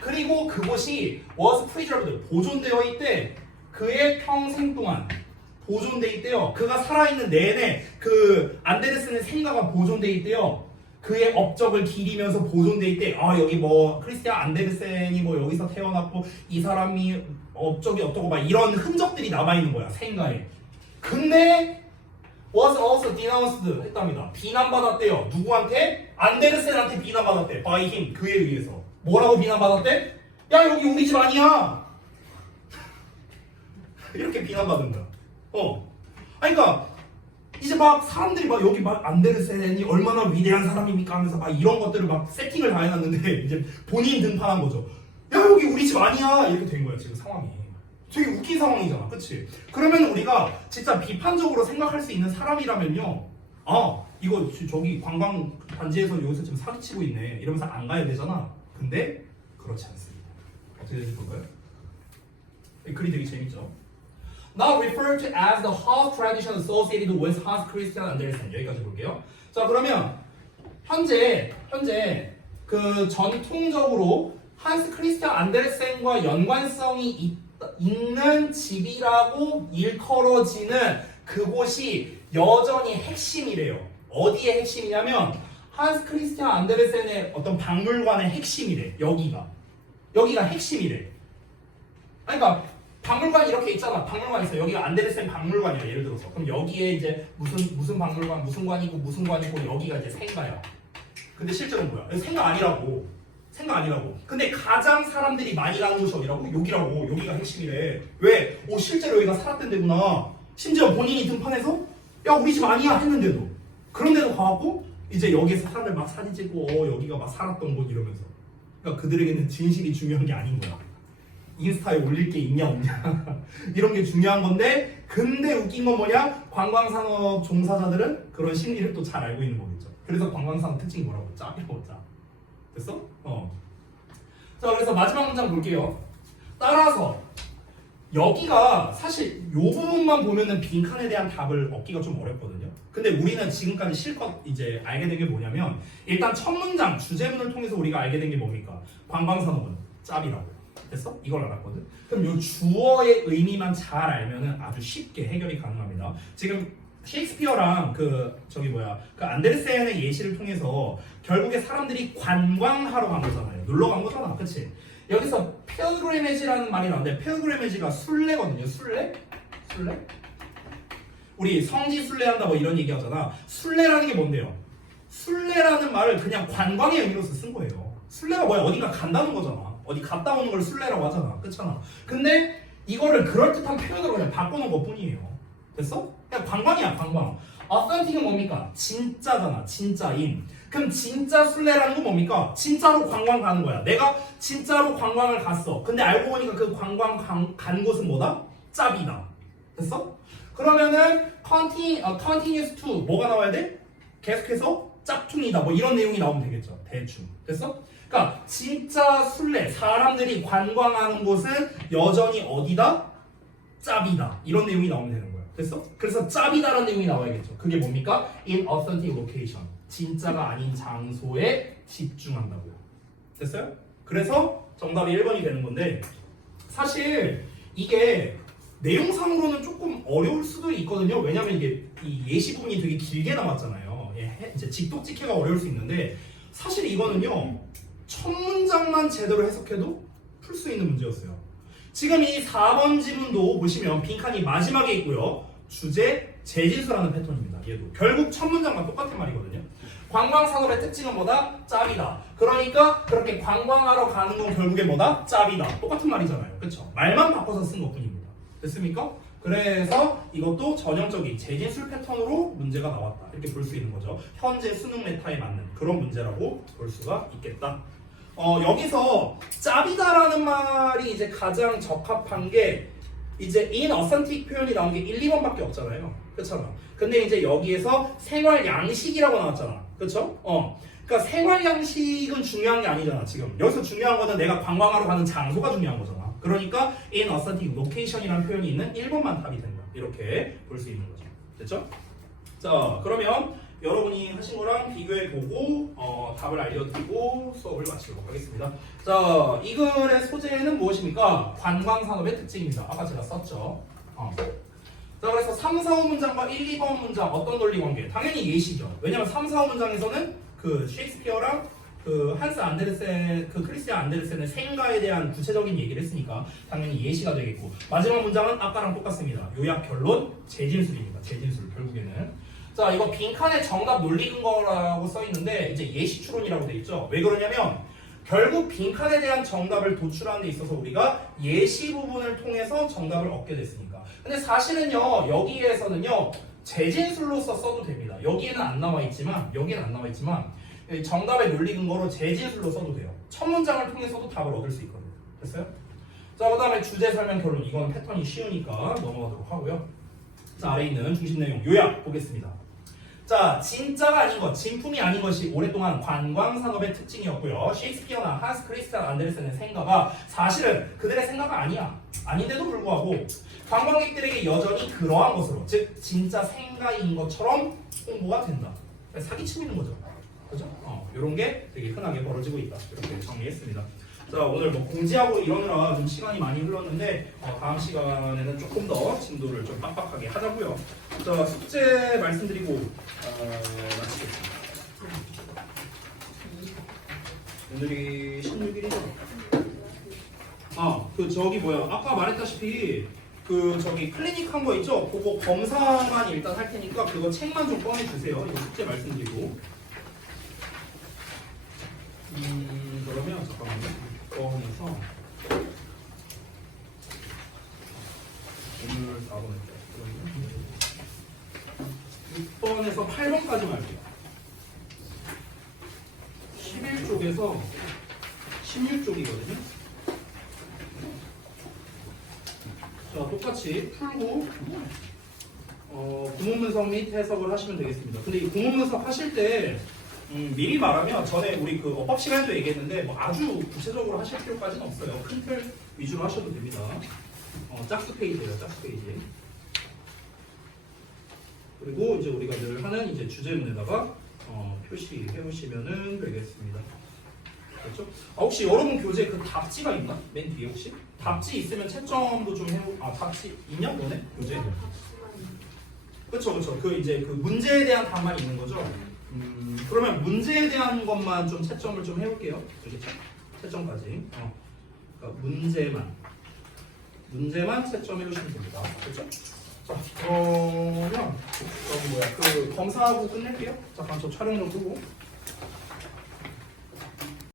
그리고 그것이 was preserved, 보존되어 있대. 그의 평생 동안 보존돼 있대요. 그가 살아있는 내내 그 안데르센의 생가가 보존돼 있대요. 그의 업적을 기리면서 보존돼 있대. 아 여기 뭐 크리스티안 안데르센이 뭐 여기서 태어났고 이 사람이 업적이 어떠고 막 이런 흔적들이 남아 있는 거야 생가에. 근데 was also denounced 했답니다. 비난받았대요. 누구한테? 안데르센한테 비난받았대. by him 그에 의해서. 뭐라고 비난받았대? 야 여기 우리 집 아니야. 이렇게 비난받은 거야. 아니 그러니까 이제 막 사람들이 막 여기 막 안데르센이 얼마나 위대한 사람입니까 하면서 막 이런 것들을 막 세팅을 다 해놨는데 이제 본인 등판한 거죠. 야 여기 우리 집 아니야 이렇게 된 거야 지금 상황이. 되게 웃긴 상황이잖아, 그치? 그러면 우리가 진짜 비판적으로 생각할 수 있는 사람이라면요, 아 이거 저기 관광 단지에서 여기서 지금 사기치고 있네 이러면서 안 가야 되잖아. 근데 그렇지 않습니다. 어떻게 되실 건가요? 글이 되게 재밌죠? Now referred to as the house tradition associated with Hans Christian Andersen. 여기까지 볼게요. 자 그러면 현재 그 전통적으로 한스 크리스티안 안데르센과 연관성이 있는 집이라고 일컬어지는 그곳이 여전히 핵심이래요. 어디의 핵심이냐면 한스 크리스티안 안데르센의 어떤 박물관의 핵심이래. 여기가 핵심이래. 그러니까 박물관 이렇게 있잖아. 박물관 있어. 여기가 안데르센 박물관이야. 예를 들어서. 그럼 여기에 이제 무슨 박물관, 무슨 관이고 여기가 이제 생가야. 근데 실제로는 뭐야? 생가 아니라고. 근데 가장 사람들이 많이 가는 곳이 어디라고? 여기라고. 여기가 핵심이래. 왜? 실제로 여기가 살았던 데구나. 심지어 본인이 등판해서 야 우리 집 아니야 했는데도. 그런데도 가갖고 이제 여기에서 사람들 막 사진 찍고 여기가 막 살았던 곳 이러면서. 그러니까 그들에게는 진실이 중요한 게 아닌 거야. 인스타에 올릴 게 있냐 없냐 이런 게 중요한 건데, 근데 웃긴 건 뭐냐? 관광산업 종사자들은 그런 심리를 또 잘 알고 있는 거겠죠. 그래서 관광산업 특징이 뭐라고? 짭이라고. 짭. 됐어? 자 그래서 마지막 문장 볼게요. 따라서 여기가 사실 요 부분만 보면은 빈칸에 대한 답을 얻기가 좀 어렵거든요. 근데 우리는 지금까지 실컷 이제 알게 된 게 뭐냐면, 일단 첫 문장 주제문을 통해서 우리가 알게 된 게 뭡니까? 관광산업은 짭이라고. 됐어? 이걸 알았거든. 그럼 요 주어의 의미만 잘 알면은 아주 쉽게 해결이 가능합니다. 지금 셰익스피어랑 그 안데르센의 예시를 통해서 결국에 사람들이 관광하러 간 거잖아요. 놀러 간 거잖아, 그치? 여기서 필그리메지라는 말이 나오는데, 필그리메지가 순례거든요. 순례? 우리 성지 순례한다 뭐 이런 얘기 하잖아. 순례라는 게 뭔데요? 순례라는 말을 그냥 관광의 의미로서 쓴 거예요. 순례가 뭐야? 어딘가 간다는 거잖아. 어디 갔다 오는 걸 순례라고 하잖아. 그렇잖아. 근데 이거를 그럴듯한 표현으로 그냥 바꿔놓은 것 뿐이에요. 됐어? 그냥 관광이야, 관광. authentic은 뭡니까? 진짜잖아, 진짜인. 그럼 진짜 순례라는 건 뭡니까? 진짜로 관광 가는 거야. 내가 진짜로 관광을 갔어. 근데 알고 보니까 그 관광 간 곳은 뭐다? 짭이다. 됐어? 그러면은 continues to 뭐가 나와야 돼? 계속해서 짝퉁이다. 뭐 이런 내용이 나오면 되겠죠. 대충. 됐어? 그러니까 진짜 순례, 사람들이 관광하는 곳은 여전히 어디다? 짭이다. 이런 내용이 나오면 되는 거예요. 됐어? 그래서 짭이다라는 내용이 나와야겠죠. 그게 뭡니까? In authentic location. 진짜가 아닌 장소에 집중한다고요. 됐어요? 그래서 정답이 1번이 되는 건데, 사실 이게 내용상으로는 조금 어려울 수도 있거든요. 왜냐면 이게 이 예시 부분이 되게 길게 남았잖아요. 이제 직독직해가 어려울 수 있는데, 사실 이거는요 첫 문장만 제대로 해석해도 풀 수 있는 문제였어요. 지금 이 4번 지문도 보시면 빈칸이 마지막에 있고요. 주제, 재진수라는 패턴입니다. 얘도 결국 첫 문장과 똑같은 말이거든요. 관광산업의 특징은 뭐다? 짭이다. 그러니까 그렇게 관광하러 가는 건 결국에 뭐다? 짭이다. 똑같은 말이잖아요. 그렇죠? 말만 바꿔서 쓴 것뿐입니다. 됐습니까? 그래서 이것도 전형적인 재진술 패턴으로 문제가 나왔다. 이렇게 볼 수 있는 거죠. 현재 수능 메타에 맞는 그런 문제라고 볼 수가 있겠다. 여기서 짭이다라는 말이 이제 가장 적합한 게 이제 in authentic 표현이 나온 게 1, 2번밖에 없잖아요. 그렇잖아. 근데 이제 여기에서 생활 양식이라고 나왔잖아. 그렇죠? 그러니까 생활 양식은 중요한 게 아니잖아. 지금 여기서 중요한 거는 내가 관광하러 가는 장소가 중요한 거잖아. 그러니까 in authentic location이라는 표현이 있는 1번만 답이 된다. 이렇게 볼 수 있는 거죠. 됐죠? 자, 그러면 여러분이 하신 거랑 비교해 보고 답을 알려드리고 수업을 마치도록 하겠습니다. 자, 이 글의 소재는 무엇입니까? 관광산업의 특징입니다. 아까 제가 썼죠. 자, 그래서 3, 4, 5문장과 1, 2번 문장 어떤 논리관계? 당연히 예시죠. 왜냐면 3, 4, 5문장에서는 그 셰익스피어랑 그 한스 안데르센, 그 크리스티안 안데르센의 생가에 대한 구체적인 얘기를 했으니까 당연히 예시가 되겠고 마지막 문장은 아까랑 똑같습니다. 요약 결론 재진술입니다. 재진술 결국에는 자 이거 빈칸에 정답 논리 근거라고 써 있는데 이제 예시 추론이라고 돼 있죠. 왜 그러냐면 결국 빈칸에 대한 정답을 도출하는 데 있어서 우리가 예시 부분을 통해서 정답을 얻게 됐으니까. 근데 사실은요 여기에서는요 재진술로서 써도 됩니다. 여기에는 안 나와 있지만 정답의 논리 근거로 재진술로 써도 돼요. 첫 문장을 통해서도 답을 얻을 수 있거든요. 됐어요? 자, 그 다음에 주제 설명 결론. 이건 패턴이 쉬우니까 넘어가도록 하고요. 자, 아래에 있는 중심 내용 요약 보겠습니다. 자, 진짜가 아닌 것, 진품이 아닌 것이 오랫동안 관광산업의 특징이었고요. 셰익스피어나 한스 크리스티안 안데르센의 생가가 사실은 그들의 생가가 아니야. 아닌데도 불구하고 관광객들에게 여전히 그러한 것으로, 즉 진짜 생가인 것처럼 홍보가 된다. 사기치고 있는 거죠. 그죠? 이런 게 되게 흔하게 벌어지고 있다. 이렇게 정리했습니다. 자, 오늘 뭐 공지하고 이러느라 좀 시간이 많이 흘렀는데 다음 시간에는 조금 더 진도를 좀 빡빡하게 하자고요. 자, 숙제 말씀드리고 마치겠습니다. 오늘이 16일이죠? 그 저기 뭐야? 아까 말했다시피 그 저기 클리닉 한 거 있죠? 그거 검사만 일단 할 테니까 그거 책만 좀 꺼내 주세요. 이거 숙제 말씀드리고. 그러면 잠깐만요. 꺼내서 오늘 4번 했죠. 6번에서 8번까지만 할게요. 11쪽에서 16쪽이거든요. 자, 똑같이 풀고 구문 분석 및 해석을 하시면 되겠습니다. 근데 이 구문 분석 하실 때 미리 말하면 전에 우리 그 어법 시간에도 얘기했는데 뭐 아주 구체적으로 하실 필요까지는 없어요. 큰 틀 위주로 하셔도 됩니다. 짝수 페이지예요, 짝수 페이지. 그리고 이제 우리가 늘 하는 이제 주제문에다가 표시해 오시면은 되겠습니다. 그렇죠? 혹시 여러분 교재 그 답지가 있나? 맨 뒤에 혹시? 답지 있으면 채점도 좀 해오. 답지 있냐 너네 교재? 그렇죠. 그 이제 그 문제에 대한 답만 있는 거죠. 그러면 문제에 대한 것만 좀 채점을 좀 해볼게요. 여기 채점까지. 그러니까 문제만 채점해 주시면 됩니다. 그렇죠? 자, 그러면 여기 뭐야? 그 검사하고 끝낼게요. 잠깐 저 촬영 좀 끄고.